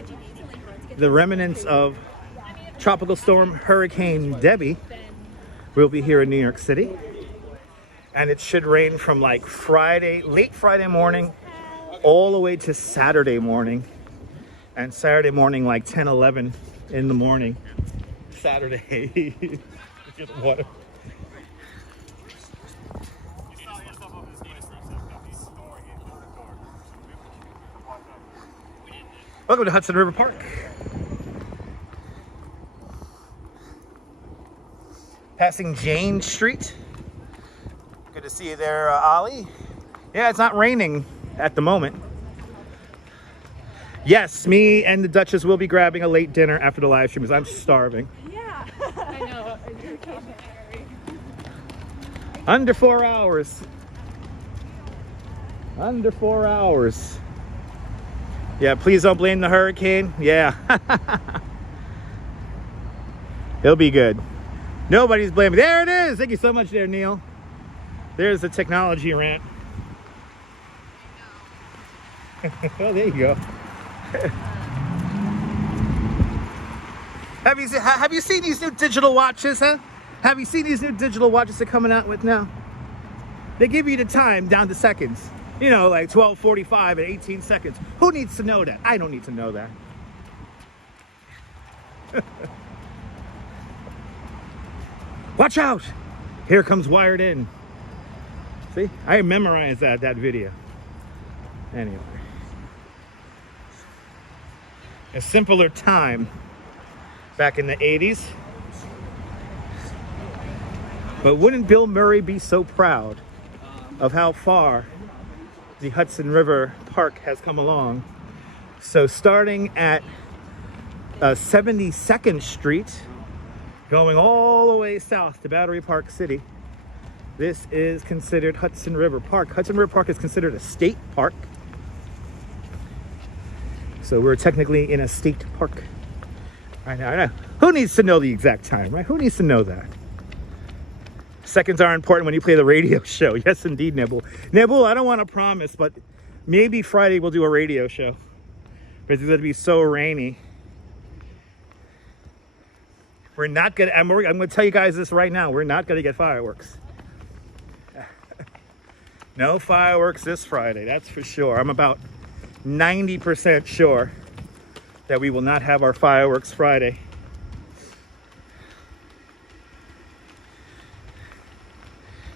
The remnants of Tropical Storm Hurricane Debbie will be here in New York City. And it should rain from like Friday, late Friday morning, all the way to Saturday morning. And Saturday morning, like 10, 11 in the morning. Saturday. Get the water. Welcome to Hudson River Park. Passing Jane Street. Good to see you there, Ollie. Yeah, it's not raining at the moment. Yes, me and the Duchess will be grabbing a late dinner after the live stream because I'm starving. Yeah, I know. Under 4 hours. Under 4 hours. Yeah, please don't blame the hurricane. Yeah. He'll be good. Nobody's blaming. There it is. Thank you so much there, Neil. There's the technology rant. Oh, there you go. Have you seen these new digital watches, huh? Have you seen these new digital watches they're coming out with now? They give you the time down to seconds. You know, like 12:45 and 18 seconds. Who needs to know that? I don't need to know that. Watch out! Here comes wired in. See? I memorized that video. Anyway. A simpler time back in the 80s. But wouldn't Bill Murray be so proud of how far the Hudson River Park has come along? So starting at 72nd Street, going all the way south to Battery Park City, this is considered Hudson River Park. Hudson River Park is considered a state park. So we're technically in a state park right now. I know. Who needs to know the exact time, right? Who needs to know that? Seconds are important when you play the radio show. Yes, indeed, Nibble. Nibble, I don't want to promise, but maybe Friday we'll do a radio show. Because it's going to be so rainy. We're not going to, I'm going to tell you guys this right now. We're not going to get fireworks. No fireworks this Friday, that's for sure. I'm about 90% sure that we will not have our fireworks Friday.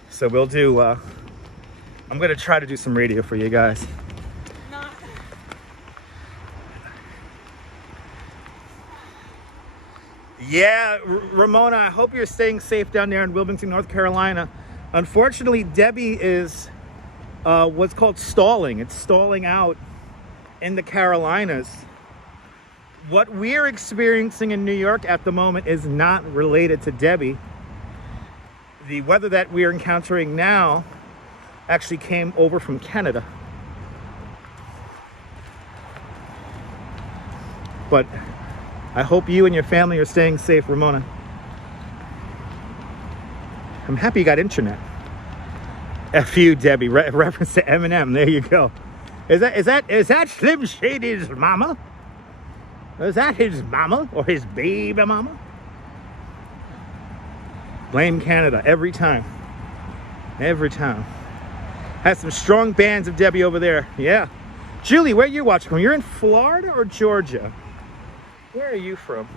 So we'll do, I'm going to try to do some radio for you guys. Yeah, Ramona, I hope you're staying safe down there in Wilmington, North Carolina. Unfortunately, Debbie is what's called stalling. It's stalling out in the Carolinas. What we're experiencing in New York at the moment is not related to Debbie. The weather that we're encountering now actually came over from Canada. But I hope you and your family are staying safe, Ramona. I'm happy you got internet. F you, Debbie. Reference to Eminem. There you go. Is that Slim Shady's mama? Is that his mama or his baby mama? Blame Canada every time. Every time. Has some strong bands of Debbie over there. Yeah. Julie, where are you watching from? You're in Florida or Georgia? Where are you from?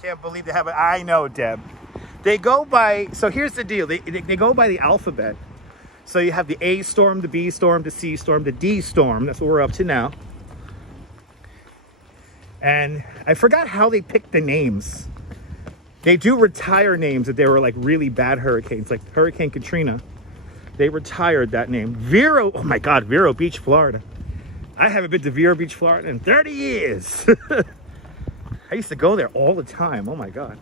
Can't believe they have it. I know, Deb. They go by, so here's the deal. They go by the alphabet. So you have the A storm, the B storm, the C storm, the D storm. That's what we're up to now. And I forgot how they picked the names. They do retire names that they were like really bad hurricanes, like Hurricane Katrina. They retired that name. Vero, oh my God, Vero Beach, Florida. I haven't been to Vero Beach, Florida in 30 years. I used to go there all the time. Oh my God.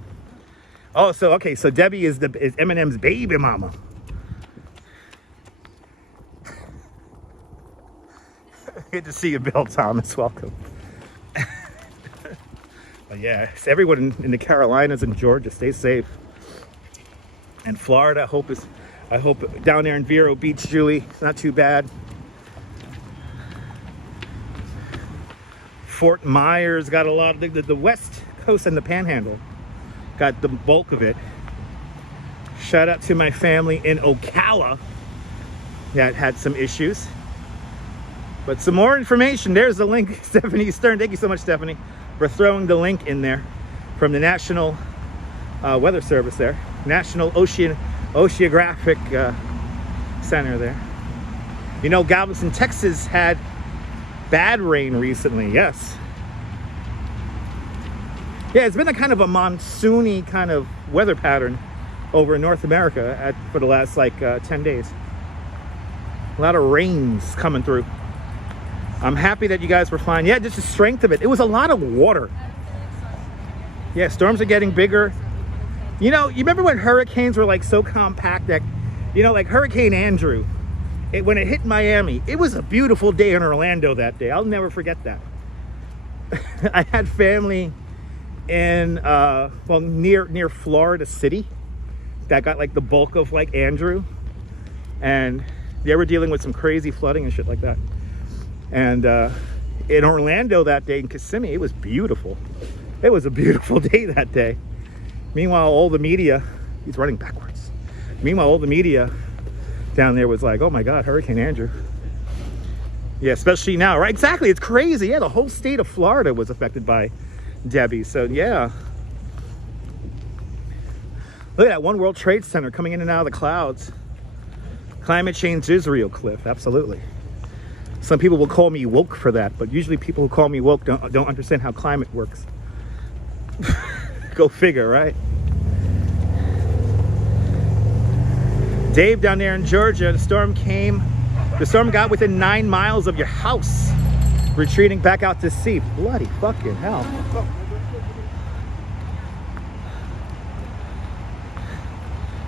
Oh, so, okay, so Debbie is Eminem's baby mama. Good to see you, Bill Thomas. Welcome. But yeah, so everyone in the Carolinas and Georgia, stay safe. And Florida, I hope down there in Vero Beach, Julie, it's not too bad. Fort Myers got a lot of the West Coast and the Panhandle got the bulk of it. Shout out to my family in Ocala that had some issues. But some more information, there's the link. Stephanie Stern, thank you so much, Stephanie, for throwing the link in there from the National Weather Service there. National Oceanographic Center there. You know, Galveston, Texas had bad rain recently, yes. Yeah, it's been a kind of a monsoony kind of weather pattern over in North America for the last like 10 days. A lot of rains coming through. I'm happy that you guys were fine. Yeah, just the strength of it. It was a lot of water. Yeah, storms are getting bigger. You know, you remember when hurricanes were like so compact that, you know, like Hurricane Andrew, when it hit Miami, it was a beautiful day in Orlando that day. I'll never forget that. I had family in, well, near Florida City that got like the bulk of like Andrew. And they were dealing with some crazy flooding and shit like that. And in Orlando that day, in Kissimmee, it was beautiful. It was a beautiful day that day. Meanwhile, all the media, he's running backwards. Meanwhile, all the media down there was like, oh my God, Hurricane Andrew. Yeah, especially now, right? Exactly, it's crazy. Yeah, the whole state of Florida was affected by Debbie. So yeah. Look at that One World Trade Center coming in and out of the clouds. Climate change is real, Cliff, absolutely. Some people will call me woke for that, but usually people who call me woke don't understand how climate works. Go figure, right? Dave down there in Georgia, the storm got within 9 miles of your house, retreating back out to sea. Bloody fucking hell.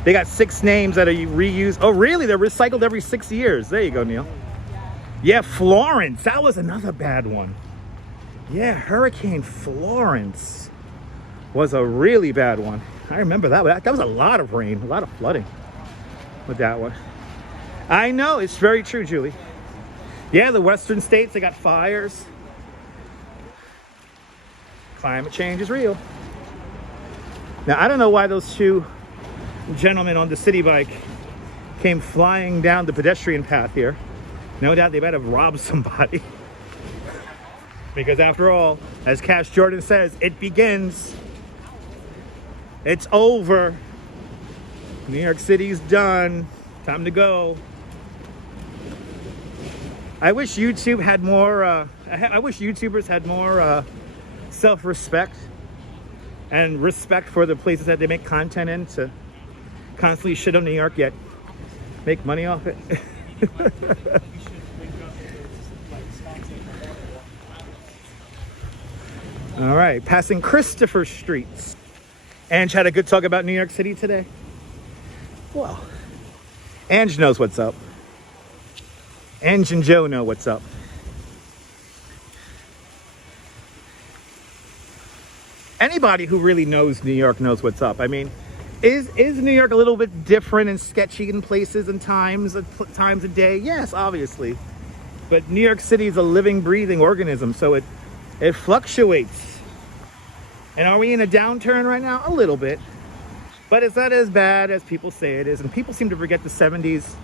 They got 6 names that are reused. Oh, really? They're recycled every 6 years. There you go, Neil. Yeah, Florence. That was another bad one. Yeah, Hurricane Florence was a really bad one. I remember that. That was a lot of rain, a lot of flooding with that one. I know, it's very true, Julie. Yeah, the western states, they got fires. Climate change is real. Now, I don't know why those 2 gentlemen on the city bike came flying down the pedestrian path here. No doubt they might have robbed somebody. Because after all, as Cash Jordan says, it begins. It's over. New York City's done. Time to go. I wish YouTube had more, I wish YouTubers had more self-respect and respect for the places that they make content in, to constantly shit on New York yet make money off it. All right, passing Christopher Streets. Ange had a good talk about New York City today. Well, Ange knows what's up. Ange and Joe know what's up. Anybody who really knows New York knows what's up. I mean, is New York a little bit different and sketchy in places and times a day? Yes, obviously. But New York City is a living, breathing organism, so it fluctuates. And are we in a downturn right now? A little bit. But it's not as bad as people say it is. And people seem to forget the 70s,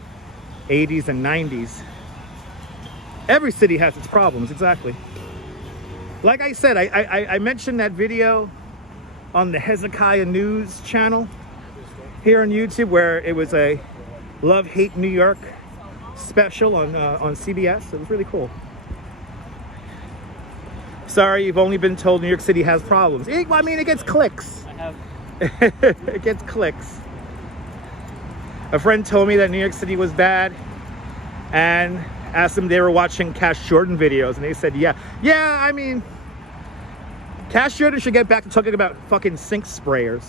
80s, and 90s. Every city has its problems, exactly. Like I said, I mentioned that video on the Hezekiah News channel here on YouTube, where it was a Love Hate New York special on CBS. It was really cool. Sorry, you've only been told New York City has problems. I mean, it gets clicks. I have. It gets clicks. A friend told me that New York City was bad and asked them if they were watching Cash Jordan videos, and they said, yeah. Yeah, I mean, Cash Jordan should get back to talking about fucking sink sprayers.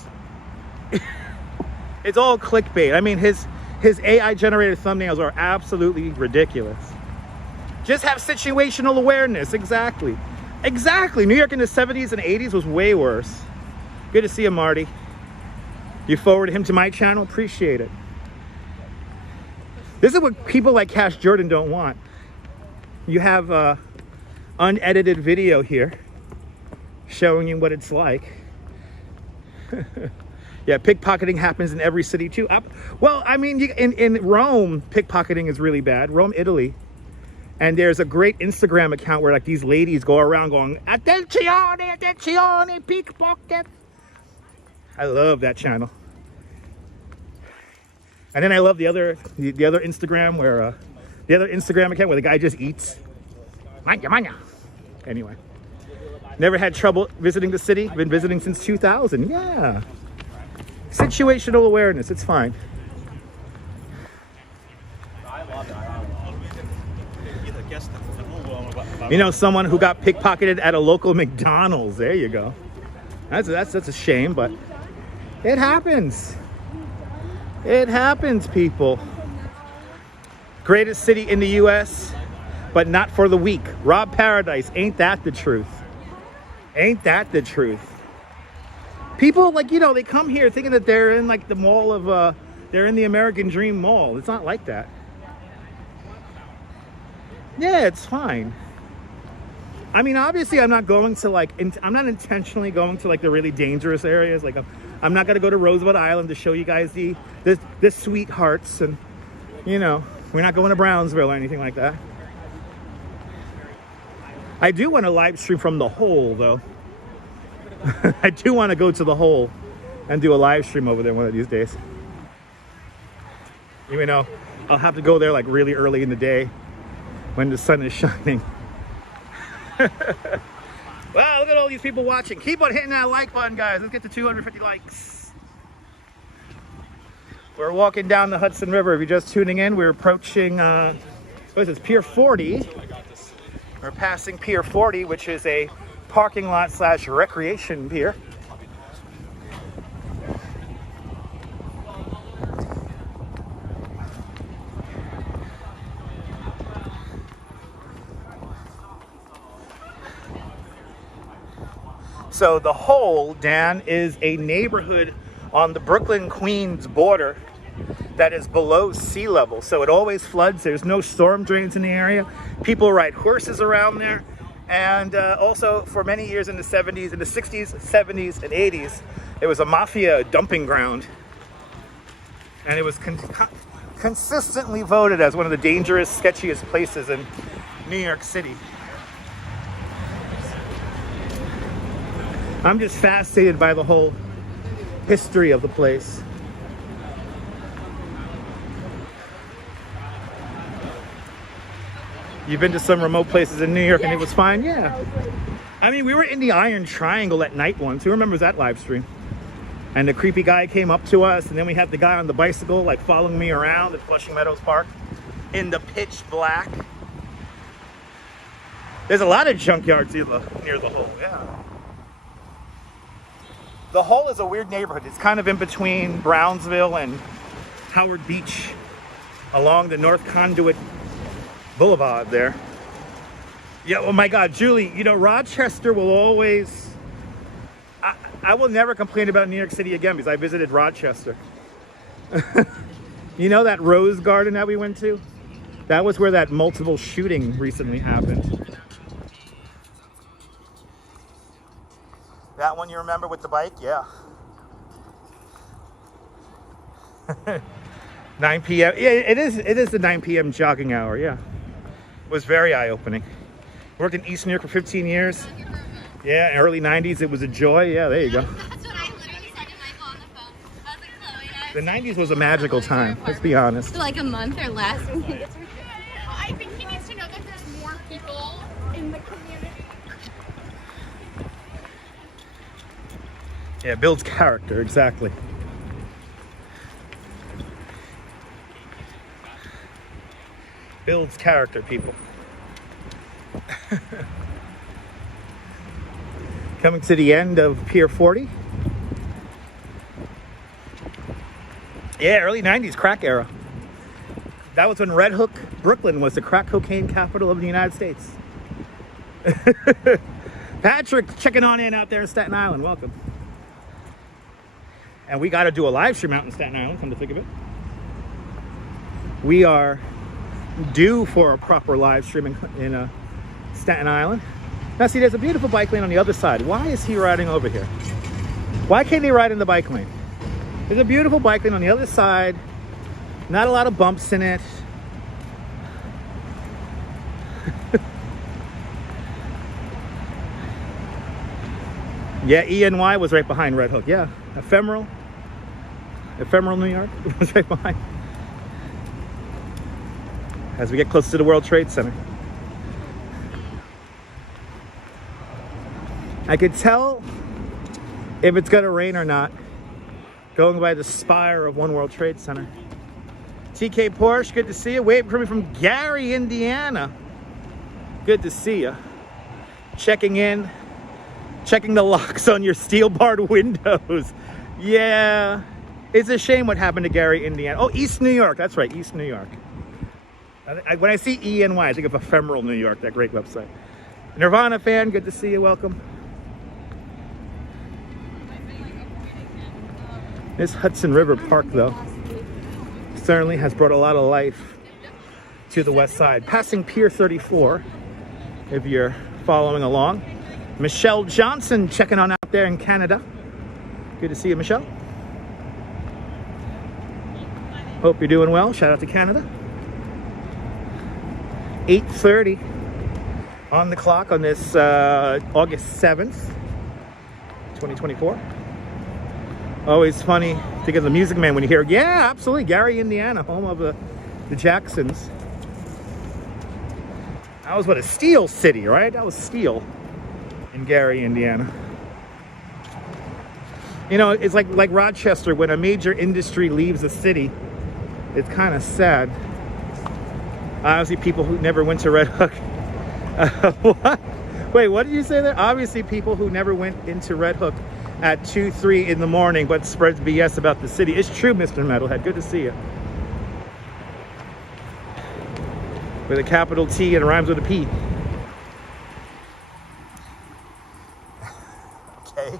It's all clickbait. I mean, his AI generated thumbnails are absolutely ridiculous. Just have situational awareness. Exactly. New York in the 70s and 80s was way worse. Good to see you, Marty. You forwarded him to my channel. Appreciate it. This is what people like Cash Jordan don't want. You have unedited video here showing you what it's like. Yeah, pickpocketing happens in every city too. Well, I mean, in Rome, pickpocketing is really bad. Rome, Italy. And there's a great Instagram account where like these ladies go around going, "Attenzione, attenzione, pickpocket." I love that channel. And then I love the other Instagram where the other Instagram account where the guy just eats. Manya. Anyway, never had trouble visiting the city. Been visiting since 2000. Yeah. Situational awareness. It's fine. You know, someone who got pickpocketed at a local McDonald's. There you go. That's a shame, but it happens. It happens, people. Greatest city in the U.S., but not for the weak. Rob Paradise. Ain't that the truth? Ain't that the truth? People, like, you know, they come here thinking that they're in, like, the mall of, they're in the American Dream Mall. It's not like that. Yeah, it's fine. I mean, obviously, I'm not going to, like, I'm not intentionally going to, like, the really dangerous areas. Like, I'm not going to go to Roosevelt Island to show you guys the sweethearts, and you know, we're not going to Brownsville or anything like that. I do want to live stream from the hole, though. I do want to go to the hole and do a live stream over there one of these days. Even though I'll have to go there like really early in the day when the sun is shining. Wow, look at all these people watching. Keep on hitting that like button, guys. Let's get to 250 likes. We're walking down the Hudson River. If you're just tuning in, we're approaching, what is this, Pier 40. We're passing Pier 40, which is a parking lot / recreation pier. So the Hole, Dan, is a neighborhood on the Brooklyn-Queens border that is below sea level. So it always floods. There's no storm drains in the area. People ride horses around there. And also for many years in the 70s, in the 60s, 70s, and 80s, it was a mafia dumping ground. And it was consistently voted as one of the dangerous, sketchiest places in New York City. I'm just fascinated by the whole history of the place. You've been to some remote places in New York and it was fine? Yeah. I mean, we were in the Iron Triangle at night once. Who remembers that live stream? And the creepy guy came up to us, and then we had the guy on the bicycle like following me around at Flushing Meadows Park in the pitch black. There's a lot of junkyards near the Hole, yeah. The Hole is a weird neighborhood. It's kind of in between Brownsville and Howard Beach along the North Conduit Boulevard there. Yeah, oh my God, Julie, you know, Rochester will always... I will never complain about New York City again because I visited Rochester. You know that Rose Garden that we went to? That was where that multiple shooting recently happened. That one you remember with the bike? Yeah. 9 p.m. Yeah, it is the 9 p.m. jogging hour, yeah. It was very eye-opening. Worked in East New York for 15 years. Yeah, early 90s, it was a joy. Yeah, there you go. That's what I literally said to Michael on the phone. I was like, Chloe, The 90s was a magical time, let's be honest. for like a month or less. I think he needs to know that there's more people in the community. Yeah, builds character, exactly. Builds character, people. Coming to the end of Pier 40. Yeah, early 90s crack era. That was when Red Hook, Brooklyn was the crack cocaine capital of the United States. Patrick checking on in out there in Staten Island, welcome. And we got to do a live stream out in Staten Island, come to think of it. We are due for a proper live stream in Staten Island. Now see, there's a beautiful bike lane on the other side. Why is he riding over here? Why can't he ride in the bike lane? There's a beautiful bike lane on the other side. Not a lot of bumps in it. Yeah, ENY was right behind Red Hook. Yeah, Ephemeral New York was right behind. As we get close to the World Trade Center. I could tell if it's gonna rain or not going by the spire of One World Trade Center. TK Porsche, good to see you. Wave coming from Gary, Indiana. Good to see you. Checking in, checking the locks on your steel barred windows. Yeah, it's a shame what happened to Gary, Indiana. Oh, East New York, that's right, East New York. When I see ENY, I think of Ephemeral New York, that great website. Nirvana fan, good to see you, welcome. This Hudson River Park, though, certainly has brought a lot of life to the west side. Passing Pier 34, if you're following along. Michelle Johnson checking on out there in Canada. Good to see you, Michelle. Hope you're doing well. Shout out to Canada. 8:30 on the clock on this August 7th, 2024. Always funny to get the Music Man when you hear, yeah, absolutely, Gary, Indiana, home of the Jacksons. That was what, a steel city, right? That was steel in Gary, Indiana. You know, it's like Rochester, when a major industry leaves a city, it's kind of sad. Obviously, people who never went to Red Hook. What? Wait, what did you say there? Obviously, people who never went into Red Hook at 2, 3 in the morning, but spreads BS about the city. It's true, Mr. Metalhead. Good to see you. With a capital T and it rhymes with a P. Okay.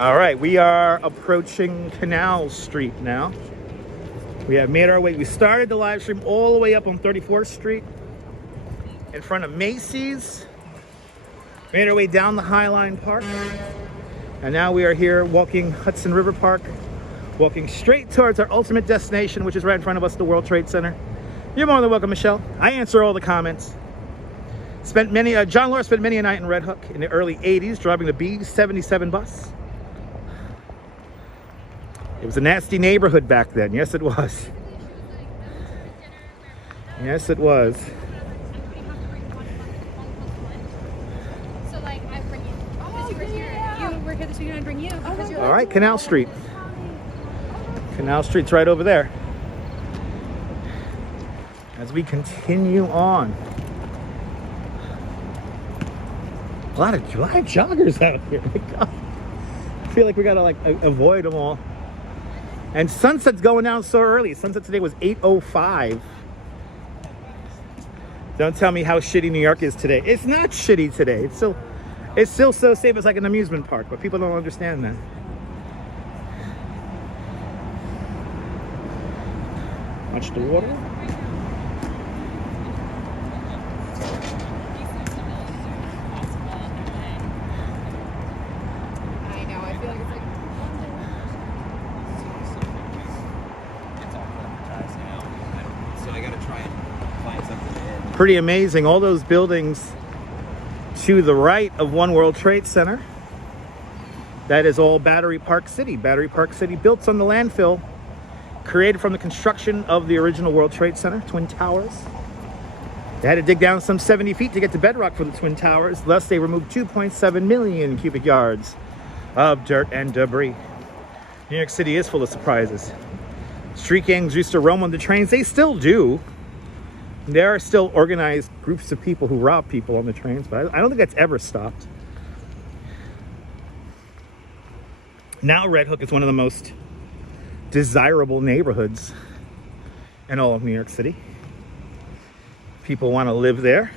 All right, we are approaching Canal Street now. We have made our way. We started the live stream all the way up on 34th Street in front of Macy's. Made our way down the Highline Park. And now we are here walking Hudson River Park, walking straight towards our ultimate destination, which is right in front of us, the World Trade Center. You're more than welcome, Michelle. I answer all the comments. John Law spent many a night in Red Hook in the early 80s, driving the B-77 bus. It was a nasty neighborhood back then. Yes, it was. Yes, it was. So, like, I bring you. Because you were here. You were here this weekend, I bring you. Because you're All right, Canal Street. Canal Street's right over there. As we continue on. A lot of joggers out here. I feel like we gotta avoid them all. And sunset's going down so early. Sunset today was 8:05. Don't tell me how shitty New York is today. It's not shitty today. It's still so safe. It's like an amusement park, but people don't understand that. Watch the water. I know, I feel like it's like. So I gotta try and find something to add. Pretty amazing. All those buildings to the right of One World Trade Center. That is all Battery Park City. Battery Park City, built on the landfill, created from the construction of the original World Trade Center, Twin Towers. They had to dig down some 70 feet to get to bedrock for the Twin Towers. Thus, they removed 2.7 million cubic yards of dirt and debris. New York City is full of surprises. Street gangs used to roam on the trains. They still do. There are still organized groups of people who rob people on the trains, but I don't think that's ever stopped. Now Red Hook is one of the most desirable neighborhoods in all of New York City. People want to live there.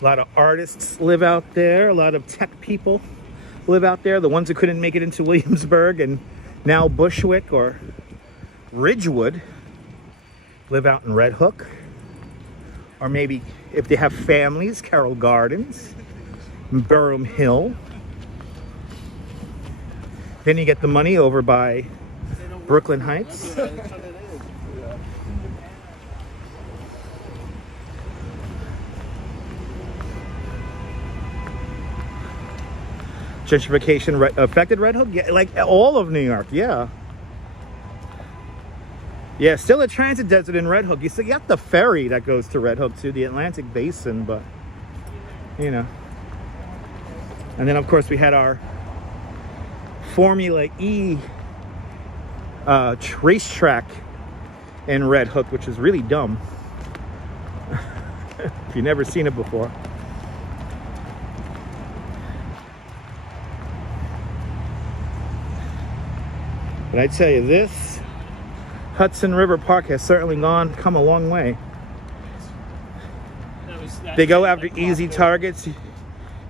A lot of artists live out there. A lot of tech people live out there. The ones who couldn't make it into Williamsburg and now Bushwick or Ridgewood live out in Red Hook. Or maybe if they have families, Carroll Gardens, Durham Hill. Then you get the money over by Brooklyn Heights. Gentrification affected Red Hook? Yeah, like all of New York, yeah. Yeah, still a transit desert in Red Hook. You see, you got the ferry that goes to Red Hook, to the Atlantic Basin, but, you know. And then, of course, we had our Formula E racetrack in Red Hook, which is really dumb. If you've never seen it before. But I tell you, this Hudson River Park has certainly come a long way. They go after easy targets.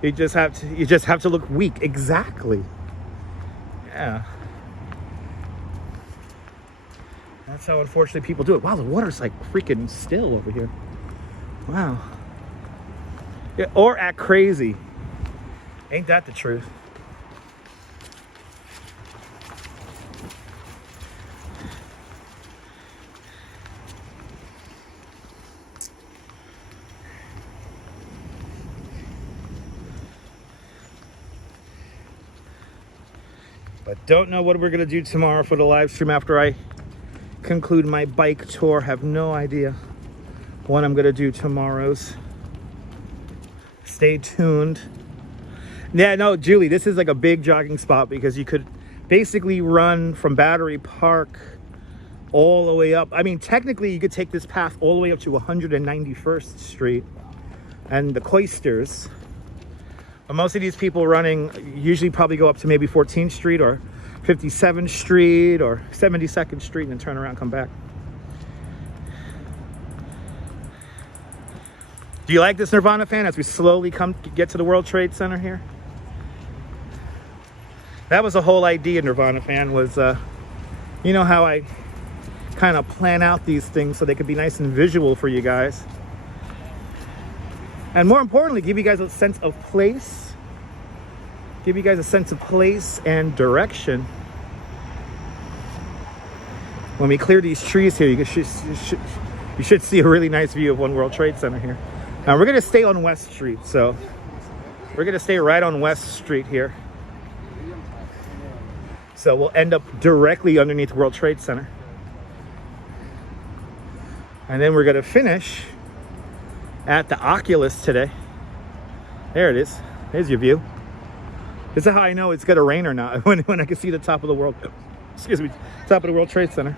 You just have to look weak. Exactly. Yeah. That's how unfortunately people do it. Wow, the water's like freaking still over here. Wow. Yeah, or act crazy. Ain't that the truth? But don't know what we're gonna do tomorrow for the live stream after I conclude my bike tour. Have no idea what I'm gonna do tomorrow's. Stay tuned. Yeah, no, Julie, this is like a big jogging spot because you could basically run from Battery Park all the way up. I mean, technically you could take this path all the way up to 191st Street and the Cloisters. But most of these people running usually probably go up to maybe 14th Street or 57th Street or 72nd Street and then turn around, come back. Do you like this Nirvana fan as we slowly get to the World Trade Center here? That was the whole idea, Nirvana fan, was, you know how I kind of plan out these things so they could be nice and visual for you guys. And more importantly, give you guys a sense of place. Give you guys a sense of place and direction. When we clear these trees here, you should see a really nice view of One World Trade Center here. Now we're gonna stay on West Street, so we're gonna stay right on West Street here. So we'll end up directly underneath World Trade Center. And then we're gonna finish at the Oculus today. There it is. There's your view. This is how I know it's gonna rain or not, when I can see the top of the world, excuse me, top of the World Trade Center.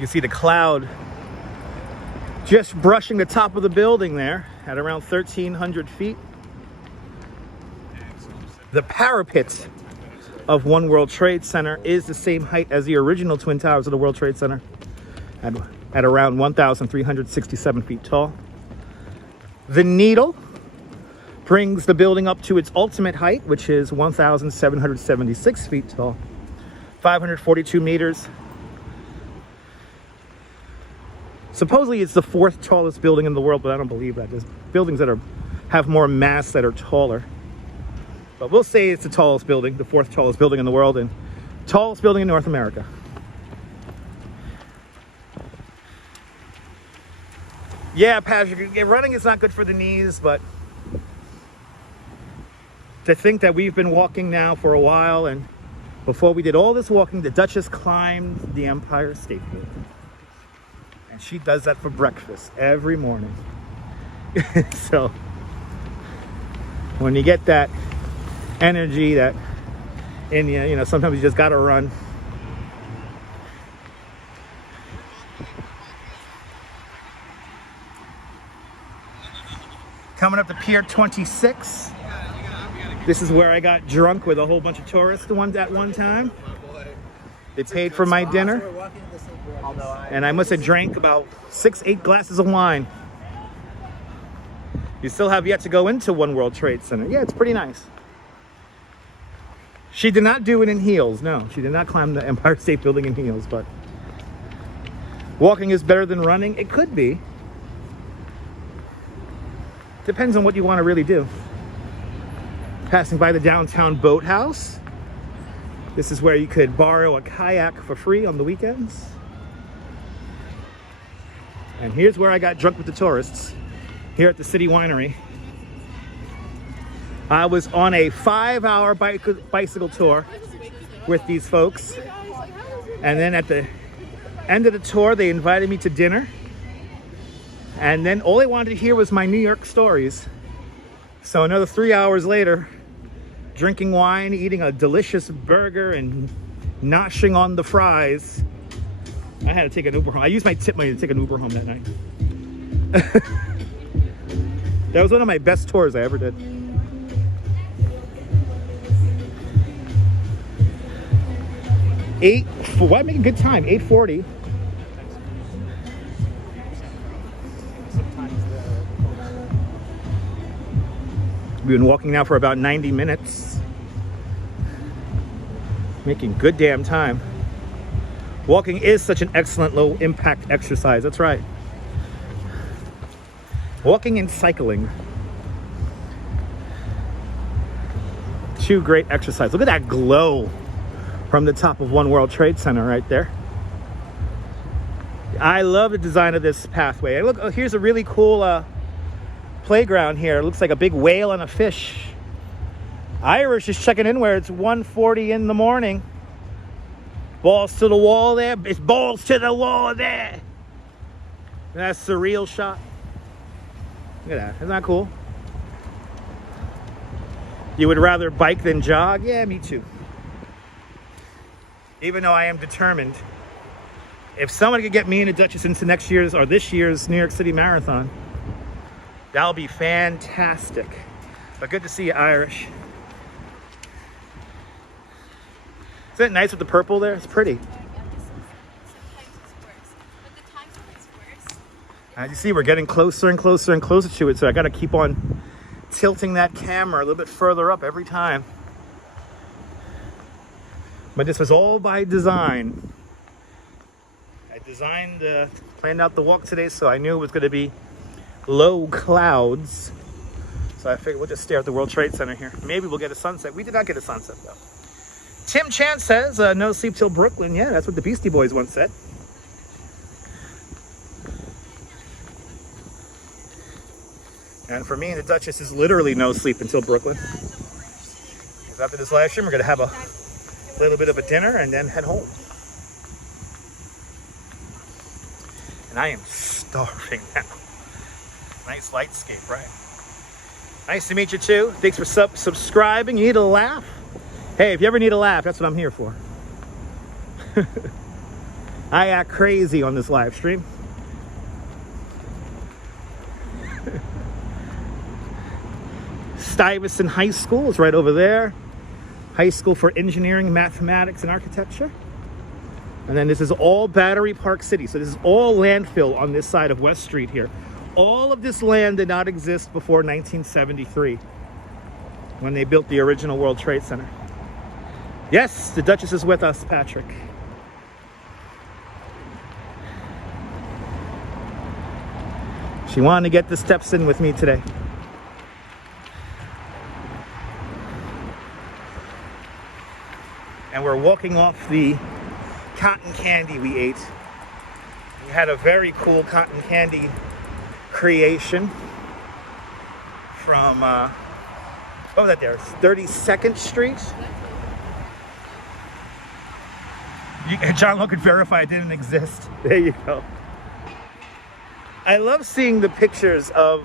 You see the cloud just brushing the top of the building there at around 1,300 feet. The parapet of One World Trade Center is the same height as the original Twin Towers of the World Trade Center at around 1,367 feet tall. The needle brings the building up to its ultimate height, which is 1,776 feet tall, 542 meters. Supposedly it's the 4th tallest building in the world, but I don't believe that. There's buildings that have more mass that are taller. But we'll say it's the tallest building, the 4th tallest building in the world, and tallest building in North America. Yeah, Patrick, running is not good for the knees, but to think that we've been walking now for a while, and before we did all this walking, the Duchess climbed the Empire State Building. And she does that for breakfast every morning. So when you get that energy that in you, you know, sometimes you just gotta run. Coming up to Pier 26. This is where I got drunk with a whole bunch of tourists at one time. They paid for my dinner. And I must have drank about 6-8 glasses of wine. You still have yet to go into One World Trade Center. Yeah, it's pretty nice. She did not do it in heels. No, she did not climb the Empire State Building in heels, but walking is better than running. It could be. Depends on what you want to really do. Passing by the downtown boathouse. This is where you could borrow a kayak for free on the weekends. And here's where I got drunk with the tourists, here at the City Winery. I was on a 5-hour bicycle tour with these folks. And then at the end of the tour, they invited me to dinner. And then all they wanted to hear was my New York stories. So another 3 hours later, drinking wine, eating a delicious burger, and noshing on the fries, I had to take an Uber home. I used my tip money to take an Uber home that night. That was one of my best tours I ever did. Why make a good time? 8:40. We've been walking now for about 90 minutes. Making good damn time. Walking is such an excellent low impact exercise. That's right. Walking and cycling. Two great exercises. Look at that glow from the top of One World Trade Center right there. I love the design of this pathway. Look, oh, here's a really cool playground here. It looks like a big whale and a fish. Irish is checking in where it's 1:40 in the morning. Balls to the wall there. It's balls to the wall there. That's a surreal shot. Look at that. Isn't that cool? You would rather bike than jog? Yeah, me too. Even though I am determined, if someone could get me and the Duchess into next year's or this year's New York City Marathon, that'll be fantastic. But good to see you, Irish. Isn't it nice with the purple there? It's pretty. As you see, we're getting closer and closer and closer to it, so I got to keep on tilting that camera a little bit further up every time. But this was all by design. I planned out the walk today, so I knew it was going to be low clouds. So I figured we'll just stare at the World Trade Center here. Maybe we'll get a sunset. We did not get a sunset, though. Tim Chan says, no sleep till Brooklyn. Yeah, that's what the Beastie Boys once said. And for me and the Duchess is literally no sleep until Brooklyn. Because after this live stream, we're going to have a little bit of a dinner and then head home. And I am starving now. Nice lightscape, right? Nice to meet you too. Thanks for subscribing. You need a laugh? Hey, if you ever need a laugh, that's what I'm here for. I act crazy on this live stream. Stuyvesant High School is right over there. High School for Engineering, Mathematics, and Architecture. And then this is all Battery Park City. So this is all landfill on this side of West Street here. All of this land did not exist before 1973 when they built the original World Trade Center. Yes, the Duchess is with us, Patrick. She wanted to get the steps in with me today. And we're walking off the cotton candy we ate. We had a very cool cotton candy creation from, what was that there? 32nd Street? John Logan verified it didn't exist. There you go. I love seeing the pictures of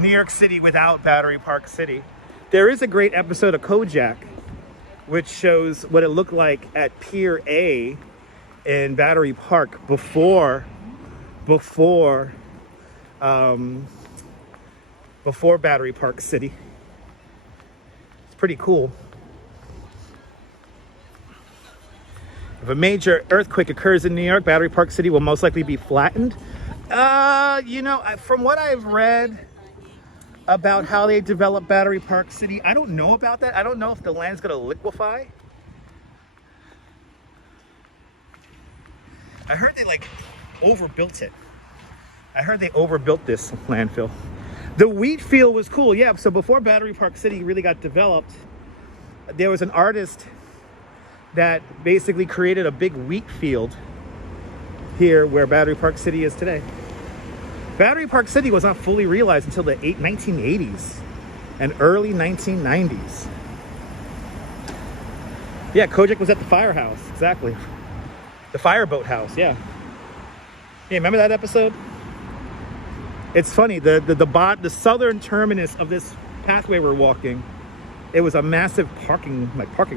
New York City without Battery Park City. There is a great episode of Kojak which shows what it looked like at Pier A in Battery Park before Battery Park City. It's pretty cool. If a major earthquake occurs in New York, Battery Park City will most likely be flattened. You know, from what I've read about how they developed Battery Park City, I don't know about that. I don't know if the land's gonna liquefy. I heard they like overbuilt it. I heard they overbuilt this landfill. The wheat field was cool, yeah. So before Battery Park City really got developed, there was an artist that basically created a big wheat field here where Battery Park City is today. Battery Park City was not fully realized until the 1980s and early 1990s. Yeah, Kojak was at the firehouse, exactly. The fireboat house, yeah. Yeah, remember that episode? It's funny, the southern terminus of this pathway we're walking, it was a massive parking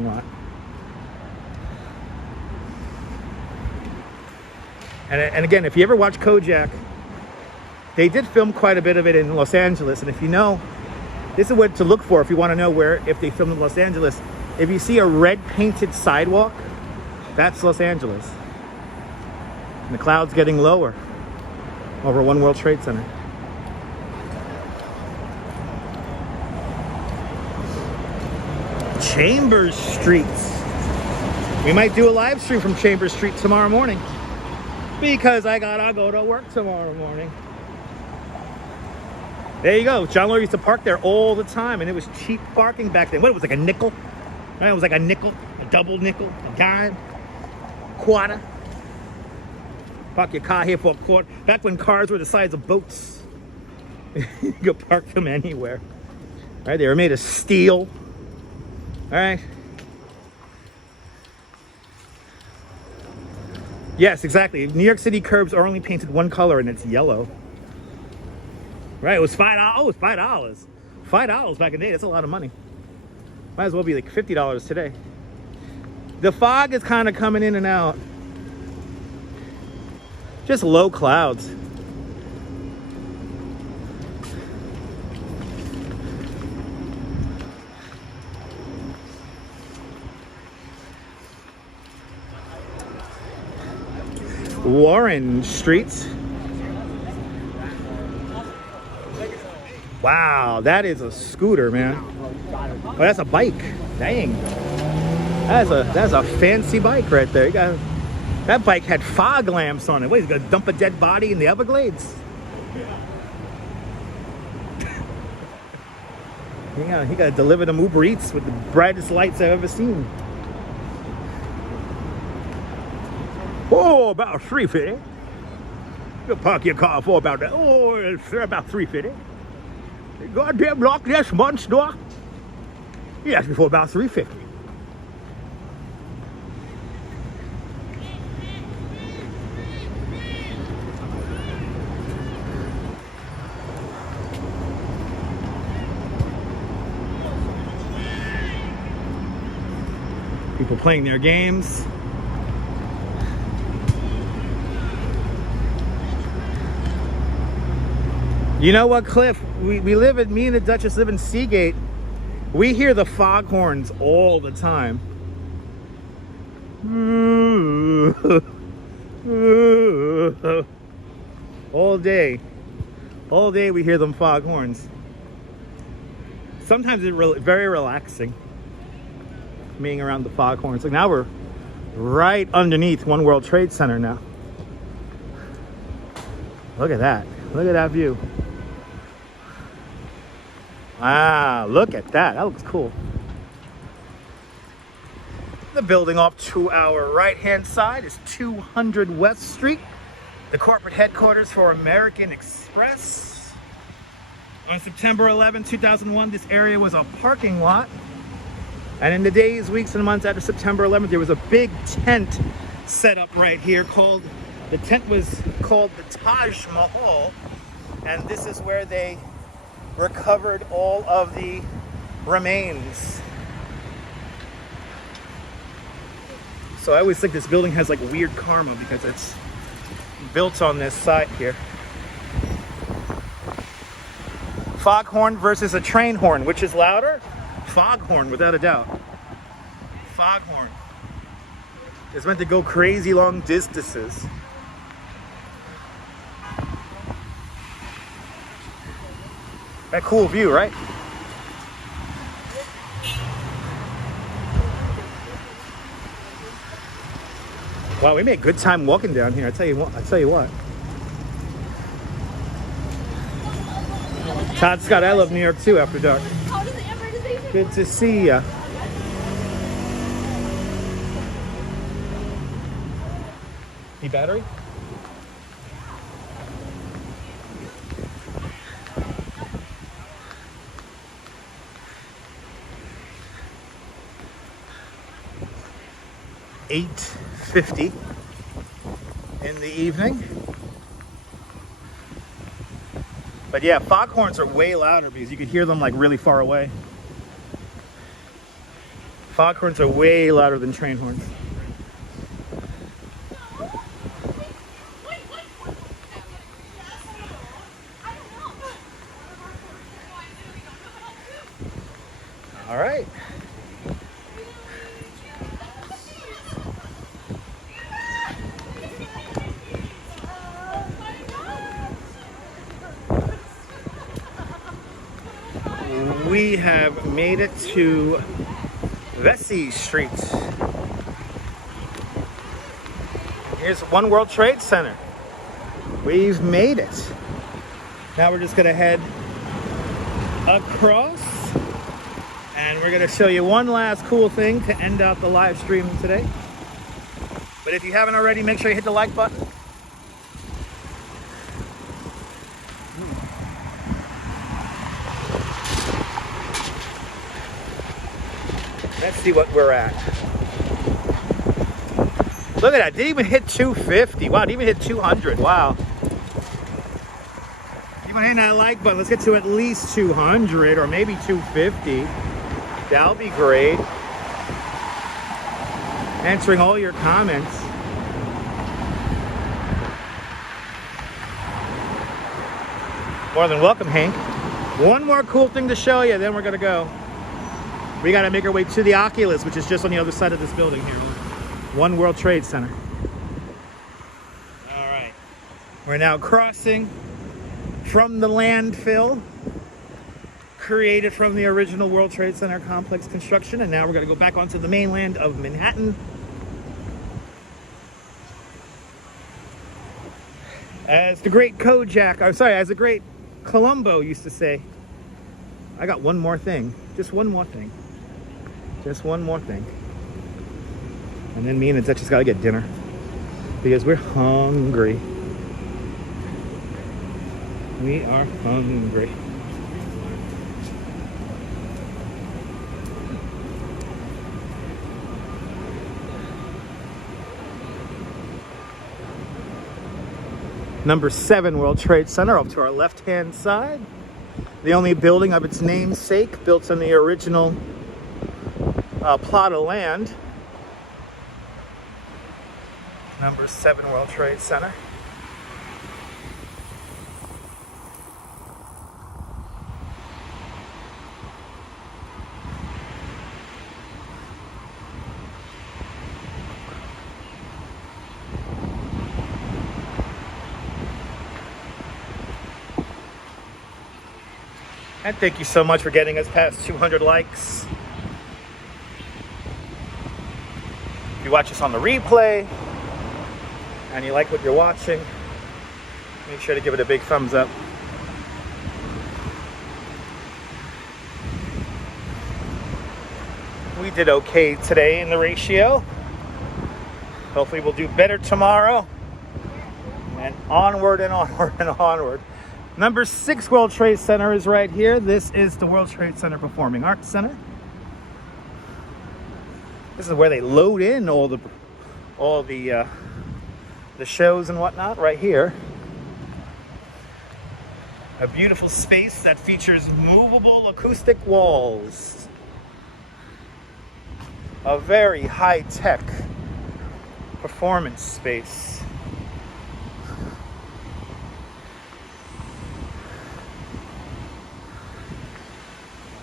lot. And again, if you ever watch Kojak, they did film quite a bit of it in Los Angeles. And if you know, this is what to look for if you want to know if they filmed in Los Angeles. If you see a red painted sidewalk, that's Los Angeles. And the clouds getting lower over One World Trade Center. Chambers Street. We might do a live stream from Chambers Street tomorrow morning because I gotta go to work tomorrow morning. There you go. John Lawyer used to park there all the time, and it was cheap parking back then. What, it was like a nickel? Right? It was like a nickel, a double nickel, a dime, quarter. Park your car here for a quarter. Back when cars were the size of boats. You could park them anywhere. Right? They were made of steel. All right. Yes, exactly. New York City curbs are only painted one color, and it's yellow. Right, it was $5. Oh, it was $5. $5 back in the day. That's a lot of money. Might as well be like $50 today. The fog is kind of coming in and out. Just low clouds. Warren Street. Wow, that is a scooter, man. Oh, that's a bike. Dang. That's a fancy bike right there. You got, that bike had fog lamps on it. What, he's gonna dump a dead body in the Everglades? He got to deliver them Uber Eats with the brightest lights I've ever seen. Oh, about $350. You park your car for about that. Oh, it's about $350. Goddamn Loch Ness monster. He asked me for about $350. People playing their games. You know what, Cliff? We live at, me and the Duchess live in Seagate. We hear the foghorns all the time. All day. All day we hear them foghorns. Sometimes it's very relaxing being around the foghorns. Like now we're right underneath One World Trade Center now. Look at that. Look at that view. Ah, look at that. That looks cool. The building off to our right-hand side is 200 West Street, the corporate headquarters for American Express. On September 11, 2001, this area was a parking lot. And in the days, weeks, and months after September 11th, there was a big tent set up right here called, the tent was called the Taj Mahal. And this is where they recovered all of the remains. So I always think this building has like weird karma because it's built on this site here. Foghorn versus a train horn. Which is louder? Foghorn, without a doubt. Foghorn is meant to go crazy long distances. That cool view, right? Wow, we made good time walking down here. I tell you what. Todd Scott, I love New York too after dark. Good to see ya. The battery? $8:50 in the evening. But yeah, foghorns are way louder because you could hear them like really far away. Foghorns are way louder than train horns. All right. We have made it to Vesey Street. Here's One World Trade Center. We've made it. Now we're just gonna head across, and we're gonna show you one last cool thing to end out the live stream today. But if you haven't already, make sure you hit the like button. Let's see what we're at. Look at that, didn't even hit 250. Wow, didn't even hit 200, wow. You want to hit that like button, let's get to at least 200 or maybe 250. That'll be great. Answering all your comments. More than welcome, Hank. One more cool thing to show you, then we're gonna go. We gotta make our way to the Oculus, which is just on the other side of this building here. One World Trade Center. All right. We're now crossing from the landfill created from the original World Trade Center complex construction, and now we're gonna go back onto the mainland of Manhattan. As the great as the great Columbo used to say, I got one more thing, just one more thing. Just one more thing. And then me and the Duchess gotta get dinner because we're hungry. We are hungry. Number 7 World Trade Center up to our left-hand side. The only building of its namesake built on the original plot of land. Number 7 World Trade Center. And thank you so much for getting us past 200 likes. If you watch us on the replay and you like what you're watching, make sure to give it a big thumbs up. We did okay today in the ratio. Hopefully we'll do better tomorrow. And onward and onward and onward. Number 6 World Trade Center is right here. This is the World Trade Center Performing Arts Center. This is where they load in all the shows and whatnot right here. A beautiful space that features movable acoustic walls. A very high-tech performance space.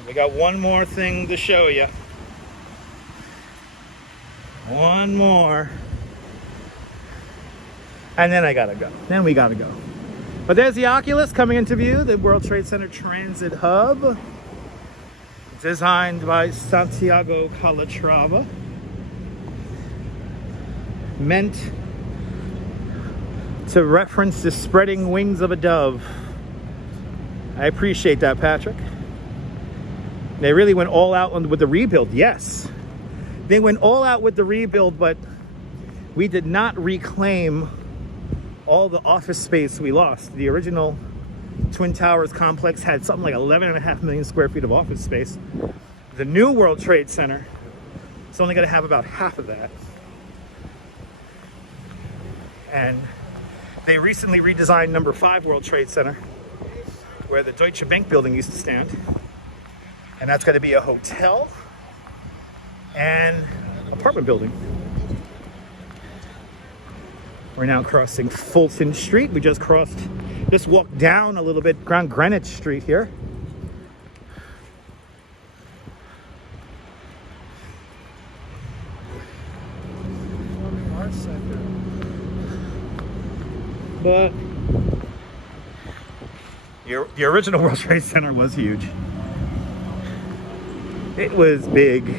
We got one more thing to show you. One more. And then I gotta go. Then we gotta go. But there's the Oculus coming into view, the World Trade Center Transit Hub. Designed by Santiago Calatrava. Meant to reference the spreading wings of a dove. I appreciate that, Patrick. They really went all out with the rebuild, yes. They went all out with the rebuild, but we did not reclaim all the office space we lost. The original Twin Towers complex had something like 11.5 million square feet of office space. The new World Trade Center is only gonna have about half of that. And they recently redesigned number 5 World Trade Center, where the Deutsche Bank building used to stand. And that's going to be a hotel and apartment building. We're now crossing Fulton Street. We just walked down a little bit around Greenwich Street here. But the original World Trade Center was huge. It was big.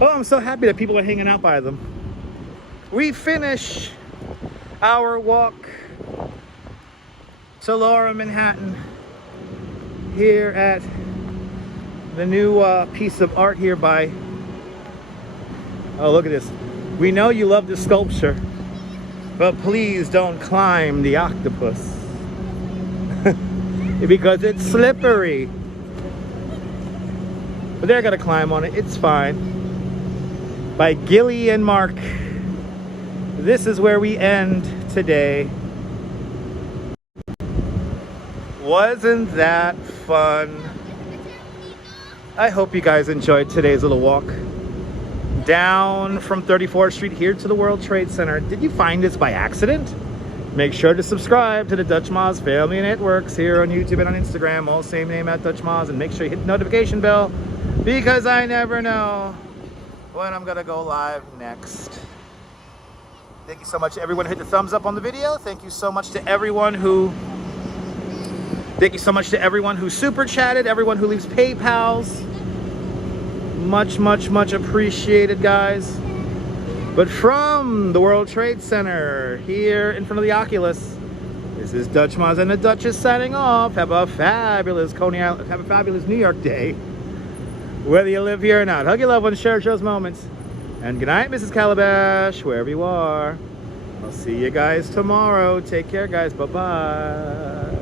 Oh, I'm so happy that people are hanging out by them. We finish power walk to Lower Manhattan here at the new piece of art here by, oh, look at this. We know you love the sculpture, but please don't climb the octopus because it's slippery. But they're gonna climb on it, it's fine. By Gilly and Mark. This is where we end today. Wasn't that fun? I hope you guys enjoyed today's little walk down from 34th Street here to the World Trade Center. Did you find this by accident? Make sure to subscribe to the Dutch Moz Family Networks here on YouTube and on Instagram, all same name at Dutch Moz, and make sure you hit the notification bell because I never know when I'm gonna go live next. Thank you so much to everyone who hit the thumbs up on the video. Thank you so much to everyone who super chatted, everyone who leaves PayPals. Much, much, much appreciated, guys. But from the World Trade Center here in front of the Oculus, this is Dutch Moz and the Duchess signing off. Have a fabulous Coney Island, have a fabulous New York day, whether you live here or not. Hug your loved ones, cherish those moments. And good night, Mrs. Calabash, wherever you are. I'll see you guys tomorrow. Take care, guys. Bye-bye.